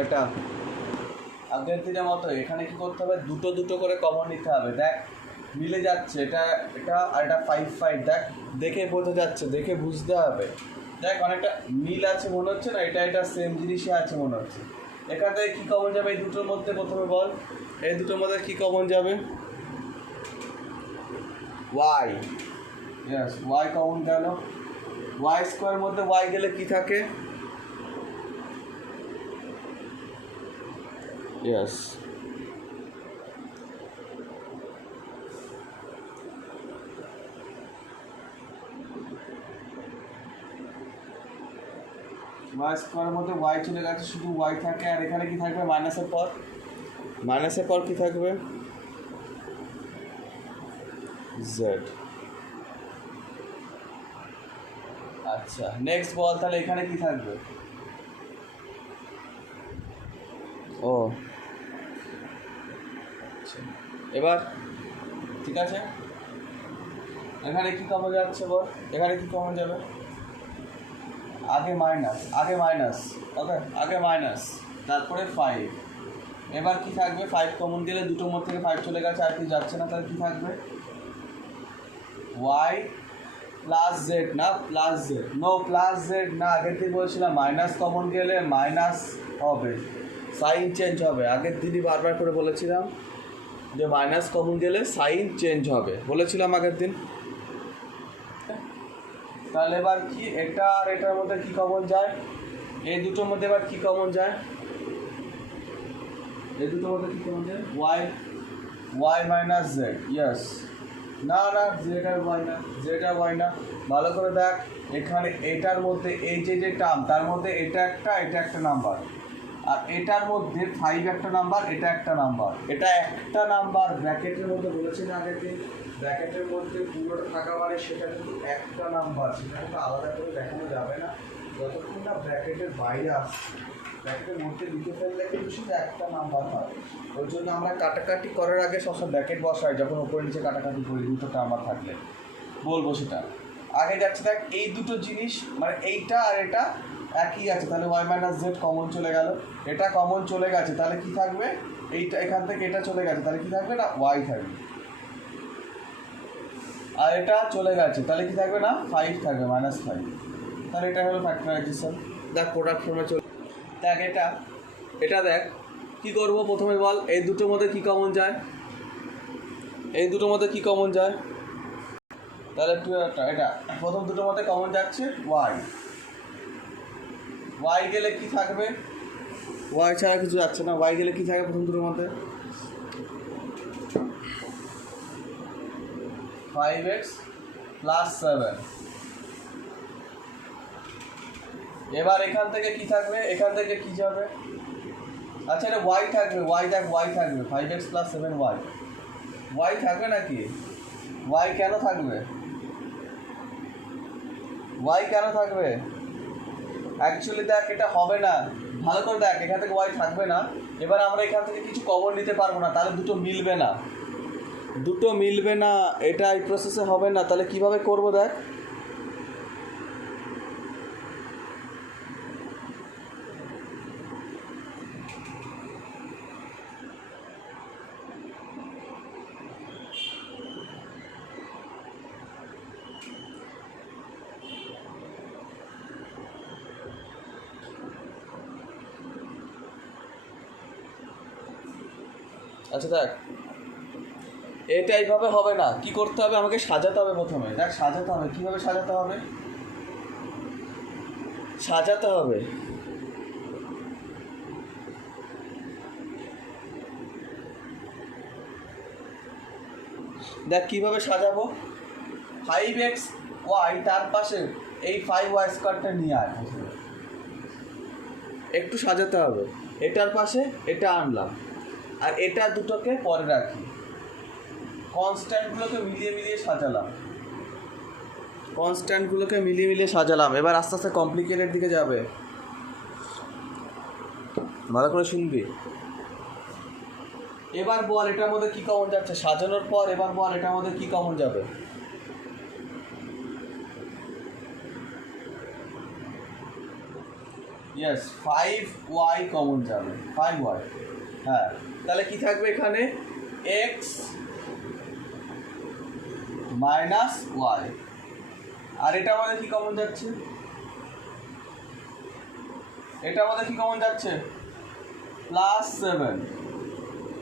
এটা আগের দিনের মতো এখানে কি করতে হবে, দুটো দুটো করে কমন নিতে হবে। দেখ মিলে যাচ্ছে, এটা এটা আর এটা 5 দেখ, দেখে বোঝা যাচ্ছে, দেখে বুঝতে হবে। দেখ অনেকটা মিল আছে মনে হচ্ছে না, এটা এটা সেম জিনিসই আছে মনে হচ্ছে। এখান থেকে কী কমন যাবে এই দুটোর মধ্যে, প্রথমে বল এই দুটোর মধ্যে কী কমন যাবে? ওয়াই। ইয়েস, ওয়াই কমন গেল। ওয়াই স্কোয়ার মধ্যে ওয়াই গেলে কি থাকে? ইয়েস, ওয়াই স্কোয়ারের মধ্যে ওয়াই চলে গেছে, শুধু ওয়াই থাকে। আর এখানে কি থাকবে? মাইনাসের পর, মাইনাসের পর কি থাকবে? জেড। আচ্ছা নেক্সট বল, তাহলে এখানে কি থাকবে? ও এবার ঠিক আছে, এখানে কি কমন যাচ্ছে বল? এখানে কি কমন যাবে? আগে মাইনাস, আগে মাইনাস, ওকে আগে মাইনাস, তারপরে 5। এবার কি থাকবে? 5 কমন দিলে দুটোর মধ্যে থেকে 5 চলে গেছে, আর কি যাচ্ছে না, তাহলে কি থাকবে? ওয়াই প্লাস জেড, না plus Z, no plus Z না, আগের দিন বলছিলাম মাইনাস কমন গেলে মাইনাস হবে, সাইন চেঞ্জ হবে। আগের দিনই বারবার করে বলেছিলাম যে মাইনাস কমন গেলে সাইন চেঞ্জ হবে, বলেছিলাম আগের দিন। তাহলে এবার কি এটা আর এটার মধ্যে কি কমন যায়? এই দুটোর মধ্যে এবার কি কমন যায়? এই দুটোর মধ্যে কি কমন যায়? Y, Y minus Z. Yes, না না জেড আর ওয়াই না, জেড আর ওয়াই না, ভালো করে দেখ। এখানে এটার মধ্যে এই যে যে টার্ম, তার মধ্যে এটা একটা নাম্বার, আর এটার মধ্যে 5 একটা নাম্বার, এটা একটা নাম্বার, এটা একটা নাম্বার ব্র্যাকেটের মধ্যে বলেছি না আগের দিন, ব্র্যাকেটের মধ্যে পুরোটা থাকা মানে সেটা কিন্তু একটা নাম্বার, সেটা কিন্তু আলাদা করে দেখানো যাবে না যতক্ষণ না ব্র্যাকেটের বাইরে আসছে। ব্র্যাকেটের মধ্যে লিখে ফেললে কিন্তু সেটা একটা নাম্বার হয়। ওই জন্য আমরা কাটাকাটি করার আগে সবসময় ব্র্যাকেট বসাই, যখন উপরে নিচে কাটাকাটি করি দুটো নাম্বার থাকলে বলবো সেটা। আগে যাচ্ছে দেখ এই দুটো জিনিস, মানে এইটা আর এটা একই আছে, তাহলে ওয়াই মাইনাস জেড কমন চলে গেল, এটা কমন চলে গেছে, তাহলে কি থাকবে? এইটা এখান থেকে এটা চলে গেছে, তাহলে কি থাকবে? না ওয়াই থাকবে। আর এটা চলে গেছে, তাহলে কি থাকবে? না 5 থাকবে, -5। তাহলে এটা হলো ফ্যাক্টরাইজেশন। দেখ প্রোডাক্ট ফর্মে চলে, দেখ এটা এটা দেখ কী করবো প্রথমে বল, এই দুটোর মধ্যে কী কমন যায়? এই দুটোর মধ্যে কী কমন যায়? তাহলে এটা প্রথম দুটোর মধ্যে কমন যাচ্ছে ওয়াই, ওয়াই গেলে কি থাকবে? ওয়াই ছাড়া কিছু যাচ্ছে না, ওয়াই গেলে কি থাকবে প্রথম দুটোর মধ্যে? 5x + 7। এবার এখান থেকে কি থাকবে? এখান থেকে কি যাবে? আচ্ছা এটা ওয়াই থাকবে, ওয়াই দেখ ওয়াই থাকবে, 5x + 7 ওয়াই, ওয়াই থাকবে নাকি? ওয়াই কেন থাকবে? ওয়াই কেন থাকবে? অ্যাকচুয়ালি দেখ এটা হবে না, ভালো করে দেখ, এখান থেকে ওয়াই থাকবে না। এবার আমরা এখান থেকে কিছু কমন নিতে পারবো না, তাহলে দুটো মিলবে না, দুটো মিলবে না, এটা এই প্রসেসে হবে না। তাহলে কিভাবে করব দেখ, আচ্ছা দেখ এটা এইভাবে হবে না, কি করতে হবে? আমাকে সাজাতে হবে প্রথমে। দেখ সাজাতে হবে, কীভাবে সাজাতে হবে? সাজাতে হবে, দেখ কীভাবে সাজাবো। 5x ওয়াই, তার পাশে এই 5y স্কোয়ারটা নিয়ে আয়, একটু সাজাতে হবে। এটার পাশে এটা আনলাম, আর এটা দুটোকে পরে রাখি, কনস্ট্যান্টগুলোকে মিলিয়ে মিলিয়ে সাজালাম, কনস্ট্যান্টগুলোকে মিলিয়ে মিলিয়ে সাজালাম। এবার আস্তে আস্তে কমপ্লিকেটেড দিকে যাবে, ভালো করে শুনবি। এবার বল এটার মধ্যে কী কমন যাচ্ছে সাজানোর পর? এবার বল এটার মধ্যে কী কমন যাবে? ইয়েস 5y কমন যাবে 5y। হ্যাঁ, তাহলে কি থাকবে এখানে x মাইনাস ওয়াই। আর এটা আমাদের কি কমন যাচ্ছে, এটা আমাদের কি কমন যাচ্ছে plus seven,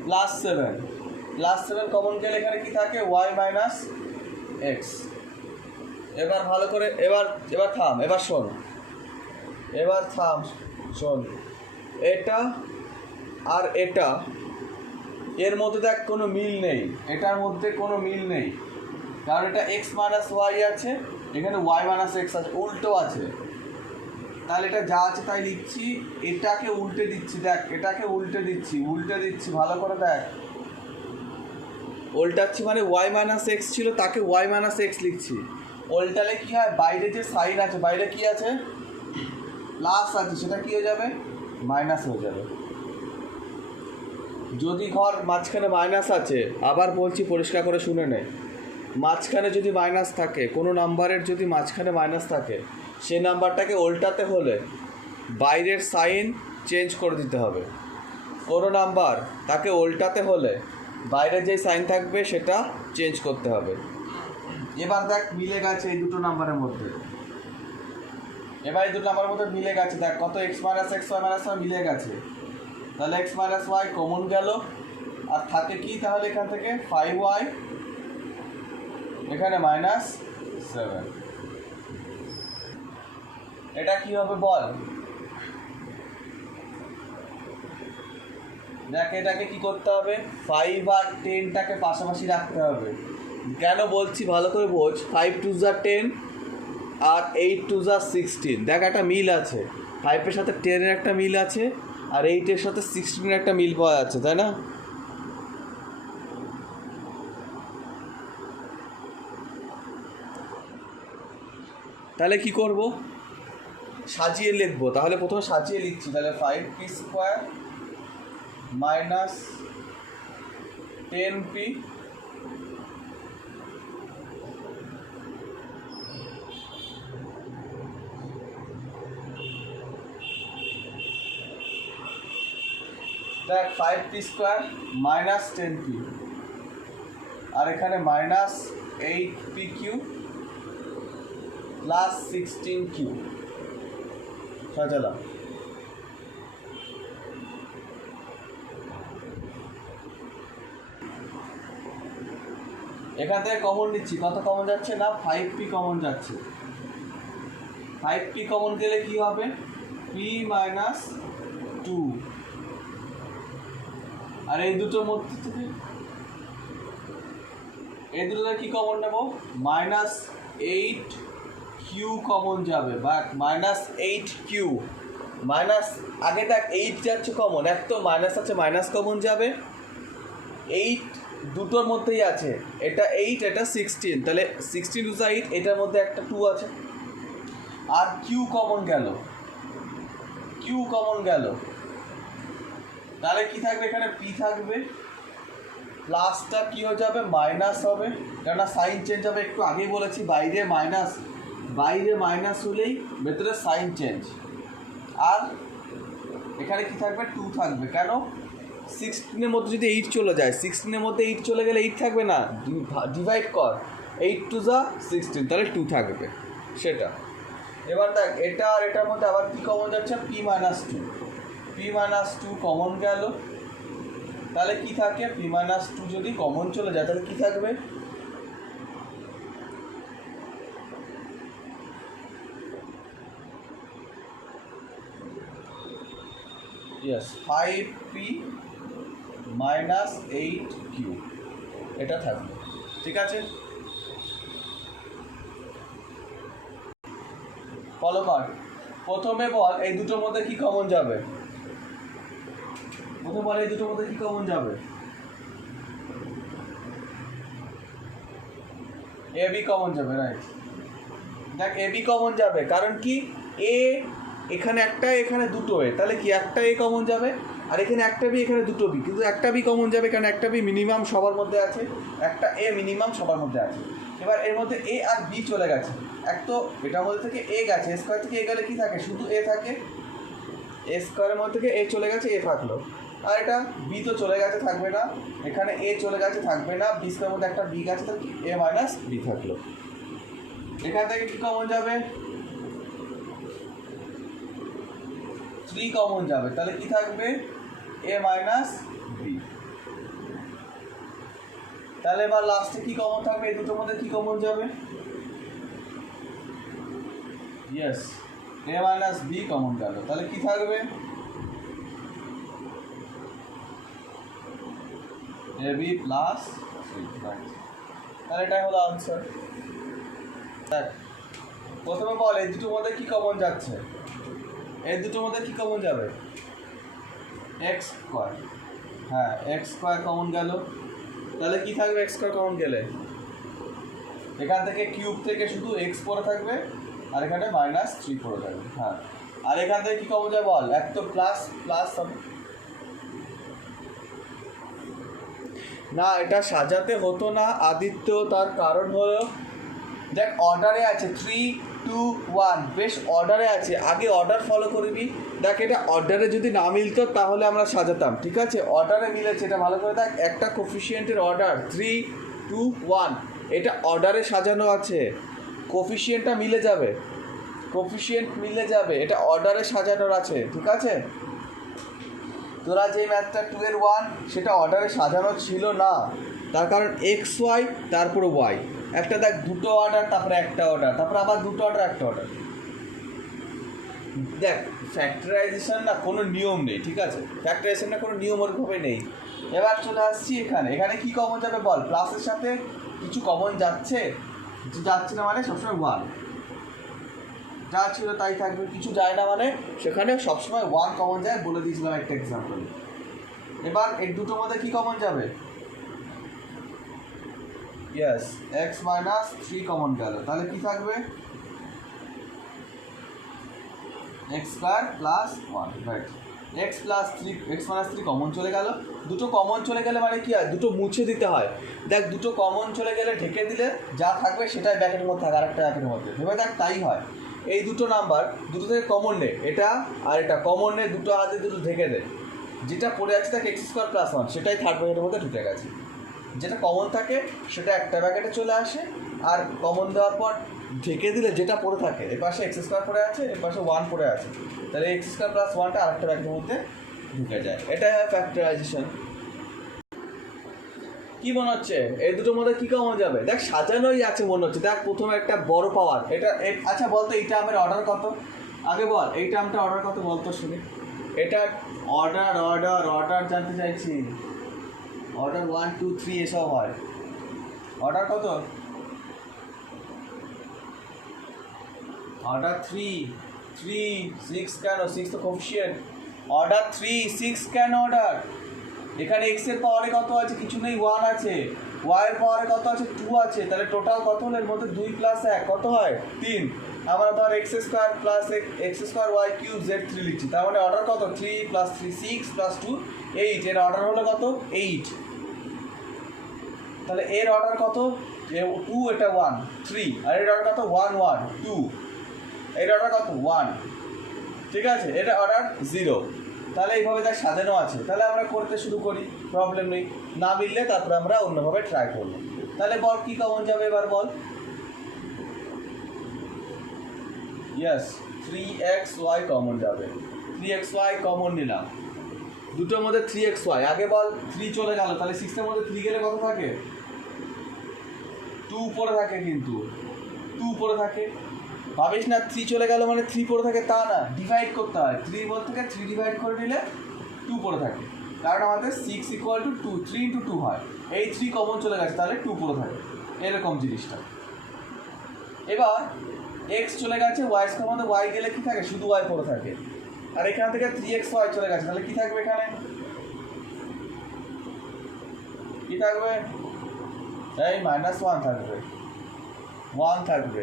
plus seven, plus seven common গেলে এখানে কি থাকে ওয়াই মাইনাস এক্স। এবার ভালো করে এবার থাম, এবার শোন, এবার থাম শোন, এটা আর এটা এর মধ্যে দেখ কোনো মিল নেই, এটার মধ্যে কোনো মিল নেই, কারণ এটা এক্স মাইনাস ওয়াই আছে, এখানে ওয়াই মাইনাস এক্স আছে, উল্টো আছে। তাহলে এটা যা আছে তাই লিখছি, এটাকে উল্টে দিচ্ছি, দেখ এটাকে উল্টে দিচ্ছি ভালো করে দেখ, উল্টাচ্ছি মানে ওয়াই মাইনাস এক্স ছিল তাকে ওয়াই মাইনাস এক্স লিখছি। উল্টালে কি হয়, বাইরে যে সাইন আছে, বাইরে কি আছে প্লাস আছে, সেটা কি হয়ে যাবে মাইনাস হয়ে যাবে। যদি ঘর মাঝখানে মাইনাস আছে, আবার বলছি পরিষ্কার করে শুনে নে, মাঝখানে যদি মাইনাস থাকে, কোনো নাম্বারের যদি মাঝখানে মাইনাস থাকে, সেই নাম্বারটাকে উল্টাতে হলে বাইরের সাইন চেঞ্জ করে দিতে হবে। কোনো নাম্বার তাকে উল্টাতে হলে বাইরে যে সাইন থাকবে সেটা চেঞ্জ করতে হবে। এবার দেখ মিলে গেছে এই দুটো নাম্বারের মধ্যে, এবার এই দুটো নাম্বারের মধ্যে মিলে গেছে, দেখ কত X minus x Y minus Y মিলে গেছে। তাহলে এক্স মাইনাস ওয়াই কমন গেল, আর থাকে কি তাহলে এখান থেকে 5y, এখানে মাইনাস 7। এটা কি হবে বল, দেখ এটাকে কি করতে হবে 5 আর 10টাকে পাশাপাশি রাখতে হবে। কেন বলছি ভালো করে বোঝ, 5 2 যা 10 আর 8 2 যা 16, দেখ একটা মিল আছে, 5-এর সাথে 10-এর একটা মিল আছে, আর 8-এর সাথে 16-এর একটা মিল পাওয়া যাচ্ছে, তাই না? তাহলে কি করব, সাজিয়ে লিখবো, তাহলে প্রথমে সাজিয়ে লিখছি, তাহলে 5p স্কোয়ার মাইনাস 10p দেখ 5p স্কোয়ার মাইনাস 10p, আর এখানে মাইনাস 8pq প্লাস 16q সাজালাম। এখান থেকে কমন নিচ্ছি, কত কমন যাচ্ছে না 5p কমন যাচ্ছে, 5p কমন গেলে কি হবে p মাইনাস 2, আর এই দুটোর মধ্যে থেকে এই দুটো কি কমন নেব মাইনাস 8q কমন যাবে, বা মাইনাস 8q মাইনাস, আগে দেখ 8 যাচ্ছে কমন, এক তো মাইনাস আছে মাইনাস কমন যাবে, 8 দুটোর মধ্যেই আছে, এটা 8 এটা 16, তাহলে 16 টু 8, এটার মধ্যে একটা 2 আছে, আর q কমন গেল, q কমন গেল, তাহলে কি থাকবে এখানে p থাকবে, প্লাসটা কি হয়ে যাবে মাইনাস হবে, কেননা সাইন চেঞ্জ হবে, একটু আগেই বলেছি বাইরে মাইনাস হলেই ভেতরে সাইন চেঞ্জ, আর এখানে কি থাকবে 2 থাকবে, কেন 16-এর মধ্যে যদি 8 চলে যায়, 16-এর মধ্যে 8 চলে গেলে 8 থাকবে না, ডিভাইড কর 8 টু যা 16, তাহলে 2 থাকবে সেটা। এবার দেখ এটা আর এটার মধ্যে আবার কি কমন যাচ্ছে p minus 2, p minus 2 common গেল, তাহলে কি থাকে p মাইনাস 2 যদি কমন চলে যায় তাহলে কি থাকবে ইয়েস 5p মাইনাস 8q, এটা থাকবে, ঠিক আছে। ফলো কর, প্রথমে বল এই দুটোর মধ্যে কি কমন যাবে, প্রথমে বল এই দুটোর মধ্যে কি কমন যাবে, ab কমন যাবে, রাইট। দেখ ab কমন যাবে, কারণ কি a এখানে একটা, এখানে দুটো এ, তাহলে কি একটা এ কমন যাবে, আর এখানে একটা বি, এখানে দুটো বি, কিন্তু একটা বি কমন যাবে, কারণ একটা বি মিনিমাম সবার মধ্যে আছে, একটা এ মিনিমাম সবার মধ্যে আছে। এবার এর মধ্যে এ আর বি চলে গেছে, এক তো এটার মধ্যে থেকে এ গেছে, স্কোয়ার থেকে এ গেলে কি থাকে শুধু এ থাকে, এ স্কোয়ারের মধ্যে থেকে এ চলে গেছে, এ থাকলো, আর এটা বি তো চলে গেছে, থাকবে না, এখানে এ চলে গেছে, থাকবে না, বি স্কোয়ারের মধ্যে একটা বি গেছে, তাহলে এ মাইনাস বি থাকলো। এখান থেকে কি কমন যাবে? 3 কমন যাবে, তাহলে কি থাকবে? A minus B. তাহলে এবার লাস্টে কি কমন থাকবে? এই দুটোর মধ্যে কি কমন যাবে? ইয়েস, এ মাইনাস বি কমন গেল, তাহলে কি থাকবে? A B plus C. তাহলে এটাই হলো আনসার। প্রথমে বল এই দুটোর মধ্যে কি কমন যাচ্ছে? এই দুটোর মধ্যে কি কমন যাবে? X square. হ্যাঁ, এক্স স্কোয়ার কমন গেল, তাহলে কি থাকবে এক্স স্কোয়ার কমন গেলে? এখান থেকে কিউব থেকে শুধু এক্স পড়ে থাকবে, আর এখানে মাইনাস 3 পড়ে থাকবে। হ্যাঁ, আর এখান থেকে কি কমন যায় বল? এক তো প্লাস প্লাস হবে না, এটা সাজাতে হতো না আদিত্য। তার কারণ হলো দেখ অর্ডারে আছে 3, 2, 1, বেশ অর্ডারে আছে, আগে অর্ডার ফলো করবি। দেখ এটা অর্ডারে যদি না মিলতো তাহলে আমরা সাজাতাম, ঠিক আছে? অর্ডারে মিলেছে, এটা ভালো করে দেখ। একটা কোফিশিয়েন্টের অর্ডার 3, 2, 1, এটা অর্ডারে সাজানো আছে, কোফিশিয়েন্টটা মিলে যাবে, কোফিশিয়েন্ট মিলে যাবে, এটা অর্ডারে সাজানোর আছে, ঠিক আছে? তোরা যে ম্যাথটা 2 এর 1 সেটা অর্ডারে সাজানো ছিল না, তার কারণ এক্স ওয়াই তারপরে ওয়াই, একটা দেখ দুটো অর্ডার, তারপরে একটা অর্ডার, তারপরে আবার দুটো অর্ডার, একটা অর্ডার। দেখ ফ্যাক্টরাইজেশন না কোনো নিয়ম নেই, ঠিক আছে? ফ্যাক্টরাইজেশন না কোনো নিয়ম ওরভাবে নেই। এবার চলে আসছি এখানে, এখানে কি কমন যাবে বল? প্লাসের সাথে কিছু কমন যাচ্ছে, কিছু যাচ্ছে না মানে সবসময় 1, যা ছিল তাই থাকবে, কিছু যায় না মানে সেখানে সবসময় 1 কমন যায়, বলে দিয়েছিলাম একটা এক্সাম্পল। এবার এই দুটোর মধ্যে কি কমন যাবে? ইয়েস, এক্স মাইনাস 3 কমন গেল, তাহলে কি থাকবে? X square plus 1, right. X plus 3, x minus 3 common চলে গেল। দুটো কমন চলে গেলে মানে কি হয়? দুটো মুছে দিতে হয়। দেখ দুটো কমন চলে গেলে ঢেকে দিলে যা থাকবে সেটাই ব্র্যাকেটের মধ্যে থাকে, আরেকটা ব্র্যাকেটের মধ্যে, ভেবে দেখ তাই হয়। এই দুটো নাম্বার, দুটো থেকে কমন নে, এটা আর এটা কমন নে, দুটো হাতে দুটো ঢেকে দে, যেটা পড়ে আছে তাকে এক্স স্কোয়ার প্লাস 1 সেটাই থার্ড ব্র্যাকেটের মধ্যে ঢুকে গেছে। যেটা কমন থাকে সেটা একটা ব্র্যাকেটে চলে আসে, আর কমন দেওয়ার পর ঢেকে দিলে যেটা পড়ে থাকে, এর পাশে এক্স স্কোয়ার পড়ে আছে, এর পাশে 1 পড়ে আছে, তাহলে এক্স স্কোয়ার প্লাস 1টা আরেকটা ব্র্যাকেটের মধ্যে ঢুকে যায়, এটাই হয় ফ্যাক্টরাইজেশন। কি মনে হচ্ছে এই দুটোর মধ্যে কি কমন যাবে? দেখ সাজানোই আছে মনে হচ্ছে। দেখ প্রথমে একটা বড় পাওয়ার, এটা আচ্ছা বলতো এই টার্মের অর্ডার কত? আগে বল এই টার্মটা অর্ডার কত বলতো শুনি। এটা অর্ডার অর্ডার অর্ডার জানতে চাইছি। অর্ডার 1, 2, 3 এসব হয়, অর্ডার কত? অর্ডার 3, 6 কেন? 6 তো কোফিশিয়েন্ট। অর্ডার 3, 6 কেন অর্ডার? এখানে এক্স এর পাওয়ারে কত আছে? কিছু নেই, 1 আছে। ওয়াই এর পাওয়ারে কত আছে? 2 আছে। তাহলে টোটাল কত হলো? এর মধ্যে 2 প্লাস 1 কত হয়? 3। আমরা ধর X square plus X square Y cube Z 3 লিখছি, তার মানে অর্ডার কত? 3 প্লাস 3 6 প্লাস 2 8, এর অর্ডার হলো কত? 8। তাহলে এর অর্ডার কত? 2, এটা 1 3, আর এর অর্ডার কত? 1 1 2, এর অর্ডার কত? 1, ঠিক আছে? এটা অর্ডার 0। তাহলে এইভাবে যা সাজানো আছে, তাহলে আমরা করতে শুরু করি, প্রবলেম নেই। না মিললে তারপরে আমরা অন্যভাবে ট্রাই করব। তাহলে বল কি কমন যাবে এবার বল? ইয়েস, 3xy কমন যাবে। 3xy কমন নিলাম, দুটোর মধ্যে 3xy। আগে বল 3 চলে গেল, তাহলে 6 এর মধ্যে 3 গেলে কত থাকে? 2 পড়ে থাকে, কিন্তু 2 পড়ে থাকে। ভাবিস না 3 চলে গেল মানে 3 পড়ে থাকে, তা না, ডিভাইড করতে হয়। 3 বল থেকে 3 ডিভাইড করে নিলে 2 পড়ে থাকে, কারণ আমাদের 6 = 2, 3 × 2 হয়। এই 3 কমন চলে গেছে, তাহলে 2 পড়ে থাকে, এরকম জিনিসটা। এবার এক্স চলে গেছে, ওয়াই স্কোয়ার মধ্যে ওয়াই গেলে কী থাকে? শুধু ওয়াই পড়ে থাকে। আর এখান থেকে 3xy চলে গেছে, তাহলে কী থাকবে এখানে? কী থাকবে? এই -1 থাকবে, 1 থাকবে,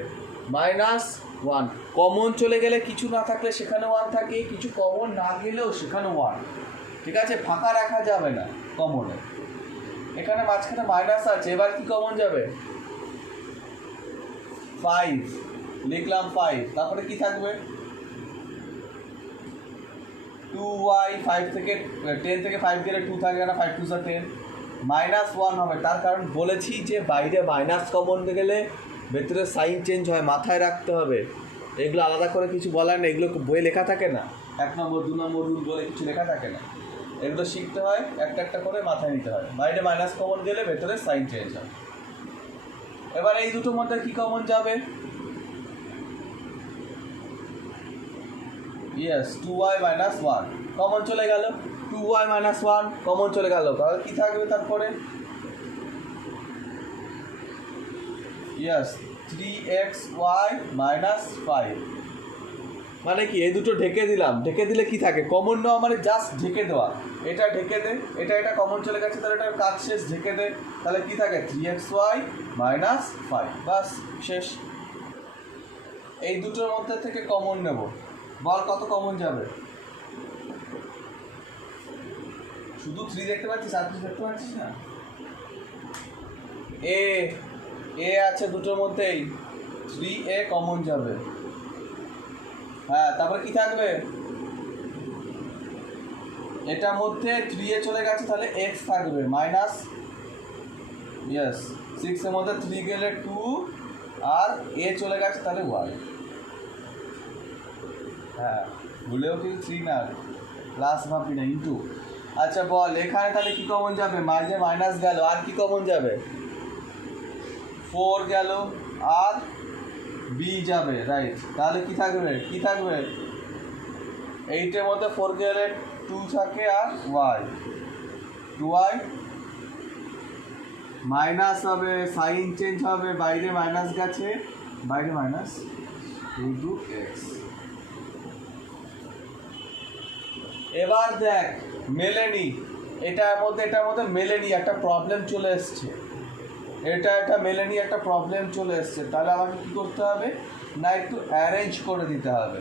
-1। কমন চলে গেলে কিছু না থাকলে সেখানে 1 থাকে, কিছু কমন না গেলেও সেখানে 1, ঠিক আছে? ফাঁকা রাখা যাবে না কমনে। এখানে মাঝখানে মাইনাস আছে, এবার কি কমন যাবে? 5 লিখলাম, 5, তারপরে কি থাকবে? 2y 5 থেকে 10 থেকে 5 গেলে 2 থাকে না, 5 2 10 -1 হবে। তার কারণ বলেছি যে বাইরে মাইনাস কমন গেলে ভেতরে সাইন চেঞ্জ হয়, মাথায় রাখতে হবে। এগুলো আলাদা করে কিছু বলার না, এগুলো বইয়ে লেখা থাকে না, 1 নম্বর 2 নম্বর রুল বলে কিছু লেখা থাকে না, এগুলো শিখতে হয়, একটা একটা করে মাথায় নিতে হয়। বাইরে মাইনাস কমন গেলে ভেতরে সাইন চেঞ্জ হয়। এবার এই দুটোর মধ্যে কি কমন যাবে? ইয়েস 2y - 1 কমন চলে গেল, 2y - 1 কমন চলে গেল, তাহলে কি থাকবে তারপরে? Yes 3xy - 5। মানে কি এই দুটো ঢেকে দিলাম, ঢেকে দিলে কি থাকে? কমন নেওয়া মানে জাস্ট ঢেকে দেওয়া। এটা ঢেকে দে, এটা কমন চলে গেছে, তাহলে এটার কাজ শেষ, ঢেকে দে। তাহলে কি থাকে? 3xy - 5, বাস শেষ। এই দুটোর মধ্যে থেকে কমন নেব, বল কত কমন যাবে? শুধু 3 দেখতে পাচ্ছিস, আর কিছু দেখতে পাচ্ছিস না? এ আছে দুটোর মধ্যেই, 3a কমন যাবে। হ্যাঁ, তারপরে কি থাকবে? এটার মধ্যে 3a চলে গেছে, তাহলে x থাকবে মাইনাস, ইয়েস 6 এর মধ্যে 3 গেলে 2 আর a চলে গেছে, তাহলে y। হ্যাঁ, ভুলেও কিন্তু 3 না, প্লাস ভাববি না, ইন্টু। আচ্ছা বল এখানে তাহলে কি কমন যাবে? মাঝে মাইনাস গেল, আর কি কমন যাবে? 4 গেল আর b যাবে, রাইট। তাহলে কি থাকবে? 8 এর মধ্যে 4 গেলে 2 থাকে আর y, 2y মাইনাস হবে, সাইন চেঞ্জ হবে, বাইরে মাইনাস গেছে, বাইরে মাইনাস 2x। এবার দেখ মেলেনি, এটার মধ্যে মেলেনি, একটা প্রবলেম চলে এসছে, এটা মেলেনি, একটা প্রবলেম চলে এসছে। তাহলে আমাকে কী করতে হবে না, একটু অ্যারেঞ্জ করে দিতে হবে,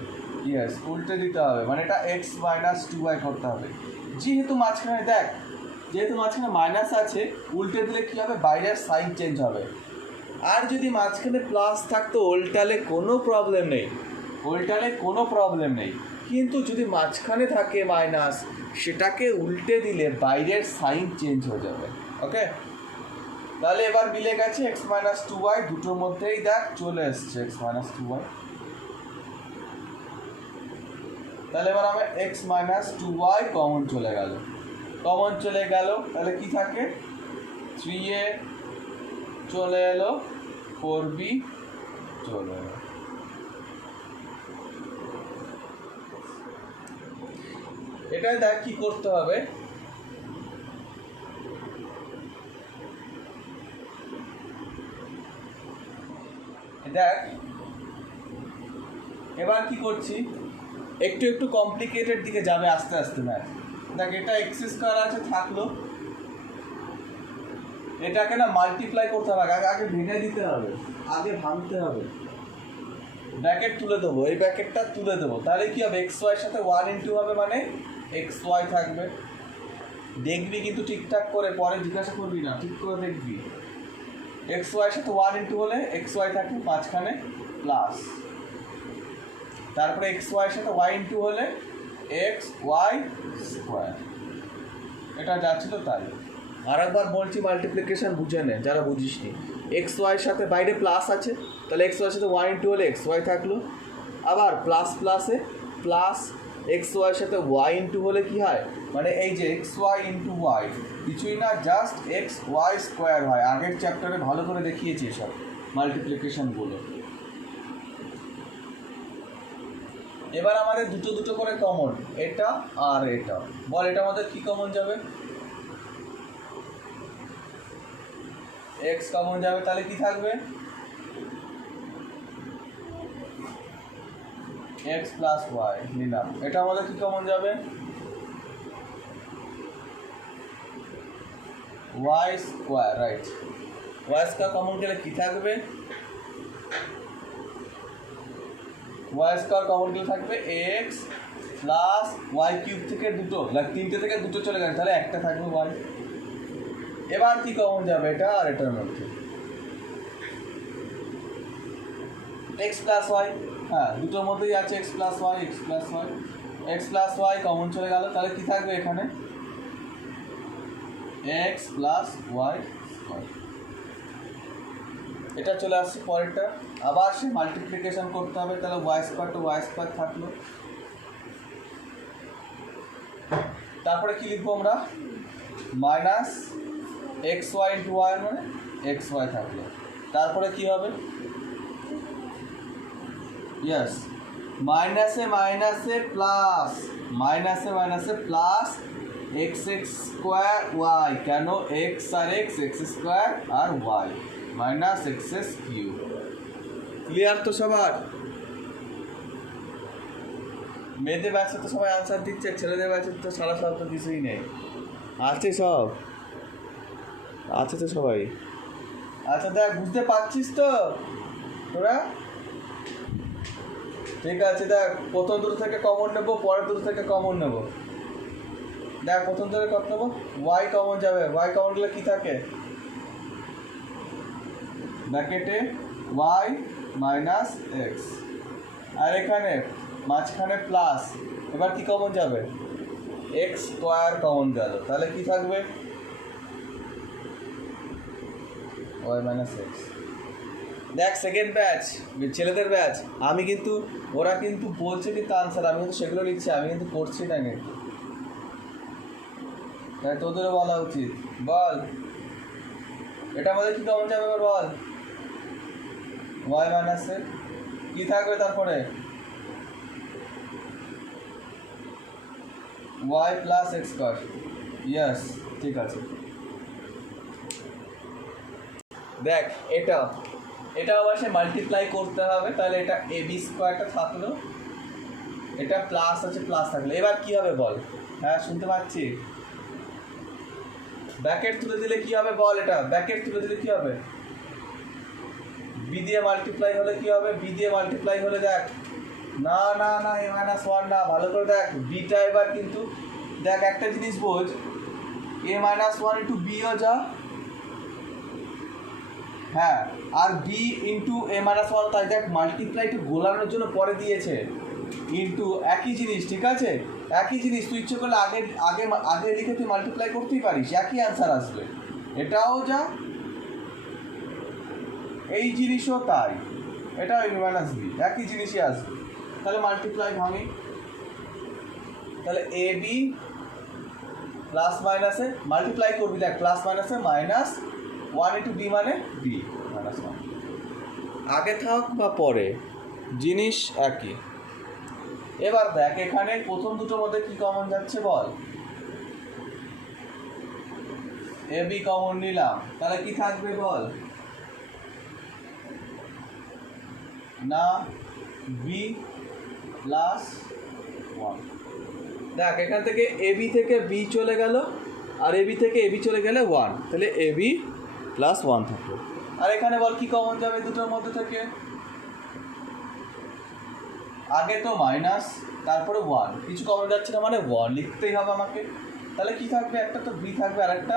ইয়েস উল্টে দিতে হবে, মানে এটা x - 2y করতে হবে। যেহেতু মাঝখানে মাইনাস আছে, উল্টে দিলে কী হবে? বাইরের সাইন চেঞ্জ হবে। আর যদি মাঝখানে প্লাস থাকতো উল্টালে কোনো প্রবলেম নেই, কিন্তু যদি মাঝখানে থাকে মাইনাস, সেটাকে উল্টে দিলে বাইরের সাইন চেঞ্জ হয়ে যাবে। ওকে, তাহলে এবার মিলে গেছে x - 2y, দুটোর মধ্যেই দেখ চলে এসছে x - 2y। তাহলে এবার আমার x - 2y কমন চলে গেল, তাহলে কি থাকে? 3a চলে এলো, 4b চলে এলো। এটাই দেখ কি করতে হবে। দেখ এবার কি করছি, একটু কমপ্লিকেটেড দিকে যাবে আস্তে আস্তে ম্যাথ। দেখ এটা এক্স স্কোয়ার আছে, থাকলো, এটাকে না মাল্টিপ্লাই করতে হবে, আগে ভেঙে দিতে হবে, আগে ভাঙতে হবে। ব্র্যাকেট তুলে দেবো, এই ব্র্যাকেটটা তুলে দেবো, তাহলে কি হবে? এক্স ওয়াইয়ের সাথে 1 ইন্টু হবে, মানে এক্স ওয়াই থাকবে। দেখবি কিন্তু ঠিকঠাক করে, পরে জিজ্ঞাসা করবি না, ঠিক করে দেখবি। এক্স ওয়াইয়ের সাথে 1 ইন্টু হলে এক্স ওয়াই থাকে মাঝখানে প্লাস, তারপরে এক্স ওয়াইয়ের সাথে ওয়াই ইন্টু হলে এক্স ওয়াই স্কোয়ার। এটা যা ছিল তাই। আর একবার বলছি, মাল্টিপ্লিকেশন বুঝে নে যারা বুঝিসনি। এক্স ওয়াইয়ের সাথে বাইরে প্লাস আছে, তাহলে এক্স ওয়াইয়ের সাথে ওয়াই ইন্টু হলে এক্স ওয়াই থাকলো। আবার প্লাস প্লাসে প্লাস এক্স ওয়াইয়ের সাথে ওয়াই ইন্টু হলে কী হয়? মানে এই যে এক্স ওয়াই ইন্টু ওয়াই কিছুই না, জাস্ট এক্স ওয়াই স্কোয়ার হয়। আগের চ্যাপ্টারে ভালো করে দেখিয়েছি সব মাল্টিপ্লিকেশনগুলো। এবার আমাদের দুটো করে কমন, এটা আর এটা। বল এটা আমাদের কি কমন যাবে? এক্স কমন যাবে, তাহলে কি থাকবে? এক্স প্লাস ওয়াই নিলাম। এটা আমাদের কি কমন যাবে? Y square, right. Y square common গেলে কি থাকবে? ওয়াই স্কোয়ার কমন গেলে থাকবে এক্স প্লাস ওয়াই কিউব থেকে দুটো, তিনটে থেকে দুটো চলে গেছে, তাহলে একটা থাকবে ওয়াই। এবার কি কমন যাবে? এটা আর এটার মধ্যে এক্স প্লাস ওয়াই, হ্যাঁ দুটোর মধ্যেই আছে X plus Y, X plus Y common চলে গেল, তাহলে কি থাকবে এখানে এক্স প্লাস ওয়াই স্কোয়ার। এটা চলে আসছে পরেরটা, আবার সে মাল্টিপ্লিকেশন করতে হবে, তাহলে Y square to Y square থাকলো। তারপরে কি লিখবো আমরা, minus x Y into Y মানে এক্স ওয়াই থাকলো। তারপরে কি হবে, ইয়েস মাইনাসে মাইনাসে প্লাস, মাইনাসে মাইনাসে plus x x square y, কেন এক্স আর এক্স এক্স স্কোয়ার আর y minus x s q. Clear তো সবার? মেয়েদের ব্যাচে তো সবাই আনসার দিচ্ছে, ছেলেদের ব্যাচে তো সারা সব তো কিছুই নেই, আছে সব আছে তো সবাই। আচ্ছা দেখ, বুঝতে পারছিস তো তোরা? ঠিক আছে, দেখ প্রথম দুটো থেকে কমন নেবো, পরের দুটো থেকে কমন নেবো। দেখ প্রথম থেকে কত নেবো, ওয়াই কমন যাবে, ওয়াই কমন গেলে কী থাকে ব্র্যাকেটে ওয়াই মাইনাস এক্স, আর এখানে মাঝখানে প্লাস, এবার কি কমন যাবে এক্স স্কোয়ার কমন গেল, তাহলে কি থাকবে ওয়াই মাইনাস এক্স। দেখ সেকেন্ড ব্যাচ ছেলেদের ব্যাচ, আমি কিন্তু ওরা কিন্তু বলছে কিন্তু আনসার, আমি কিন্তু সেগুলো লিখছি, আমি কিন্তু করছি না কিন্তু, তাই তোদেরও বলা উচিত। বল এটা আমাদের কি কমন যাবে এবার বল, ওয়াই মাইনাসে কি থাকবে তারপরে Y plus X square. Yes ঠিক আছে। দেখ এটা এটা আবার সে মাল্টিপ্লাই করতে হবে, তাহলে এটা এ বি স্কোয়ারটা থাকলো, এটা প্লাস আছে প্লাস থাকলো, এবার কি হবে বল? হ্যাঁ শুনতে পাচ্ছি, ব্র্যাকেট তুলে দিলে কি হবে বল, এটা ব্র্যাকেট তুলে দিলে কি হবে, বি দিয়ে মাল্টিপ্লাই হলে কি হবে, বি দিয়ে মাল্টিপ্লাই হলে দেখ না না না এ মাইনাস ওয়ান না, ভালো করে দেখ বিটা এবার কিন্তু দেখ একটা জিনিস বোঝ, এ মাইনাস ওয়ান ইন্টু বিও যা, হ্যাঁ আর বি ইন্টু এ মাইনাস ওয়ান, তাই দেখ মাল্টিপ্লাই একটু গোলানোর জন্য পরে দিয়েছে, ইন্টু একই জিনিস, ঠিক আছে একই জিনিস, তুই ইচ্ছে করলে আগে আগে আগে লিখে তুই মাল্টিপ্লাই করতেই পারিস, একই অ্যান্সার আসবে, এটাও যা এই জিনিসও তাই, এটাও এ মাইনাস বি একই জিনিসই আসবে, তাহলে মাল্টিপ্লাই ভাঙি, তাহলে এ বি প্লাস মাইনাসে মাল্টিপ্লাই করবি, দেখ প্লাস মাইনাসে মাইনাস ওয়ান ইন্টু বি মানে বি মাইনাস ওয়ান, আগে থাক বা পরে জিনিস একই। এবার দেখ এখানে প্রথম দুটোর মধ্যে কি কমন যাচ্ছে বল, এ বি কমন নিলাম, তাহলে কি থাকবে বল, না বি প্লাস ওয়ান। দেখ এখান থেকে এ বি থেকে বি চলে গেল, আর এ বি থেকে এ বি চলে গেলে ওয়ান, তাহলে এ বি প্লাস ওয়ান থাকবে। আর এখানে বল কি কমন যাবে দুটোর মধ্যে থেকে, আগে তো মাইনাস তারপরে ওয়ান, কিছু কমন যাচ্ছে না মানে ওয়ান লিখতেই হবে আমাকে, তাহলে কি থাকবে, একটা তো বি থাকবে আর একটা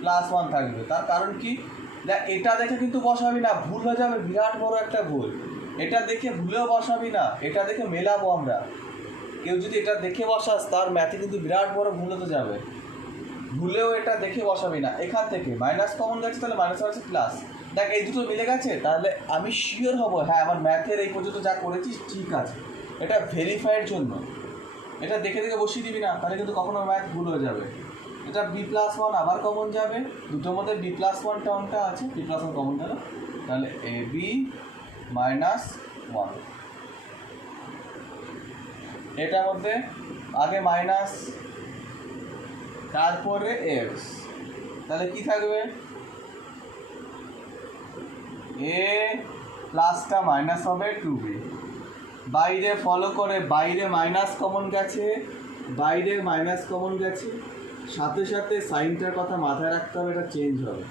প্লাস ওয়ান থাকবে। তার কারণ কি, দেখ এটা দেখে কিন্তু বসাবি না, ভুল হয়ে যাবে, বিরাট বড় একটা ভুল, এটা দেখে ভুলেও বসাবি না, এটা দেখে মেলাবো আমরা, কেউ যদি এটা দেখে বসাস তার ম্যাথে কিন্তু বিরাট বড় ভুল হতে যাবে, ভুলেও এটা দেখে বসাবি না। এখান থেকে মাইনাস কমন গেছে, তাহলে মাইনাস মাইনাস প্লাস, দেখ এই দুটো মিলে গেছে, তাহলে আমি শিওর হব হ্যাঁ আমার ম্যাথের এই পর্যন্ত যা করেছিস ঠিক আছে, এটা ভেরিফাইয়ের জন্য, এটা দেখে দেখে বসিয়ে দিবি না, তাহলে কিন্তু কখনো ম্যাথ ভুল হয়ে যাবে। এটা বি প্লাস ওয়ান আবার কমন যাবে, দুটোর মধ্যে বি প্লাস ওয়ান টার্মটা আছে, বি প্লাস ওয়ান কমন গেল, তাহলে এ বি মাইনাস ওয়ান, এটার মধ্যে আগে মাইনাস তারপরে এক্স, তাহলে কি থাকবে এ প্লাসটা মাইনাস হবে টু বি, বাইরে ফলো করে বাইরে মাইনাস কমন গেছে, বাইরে মাইনাস কমন গেছে, সাথে সাথে সাইনটার কথা মাথায় রাখতে হবে, এটা চেঞ্জ হবে,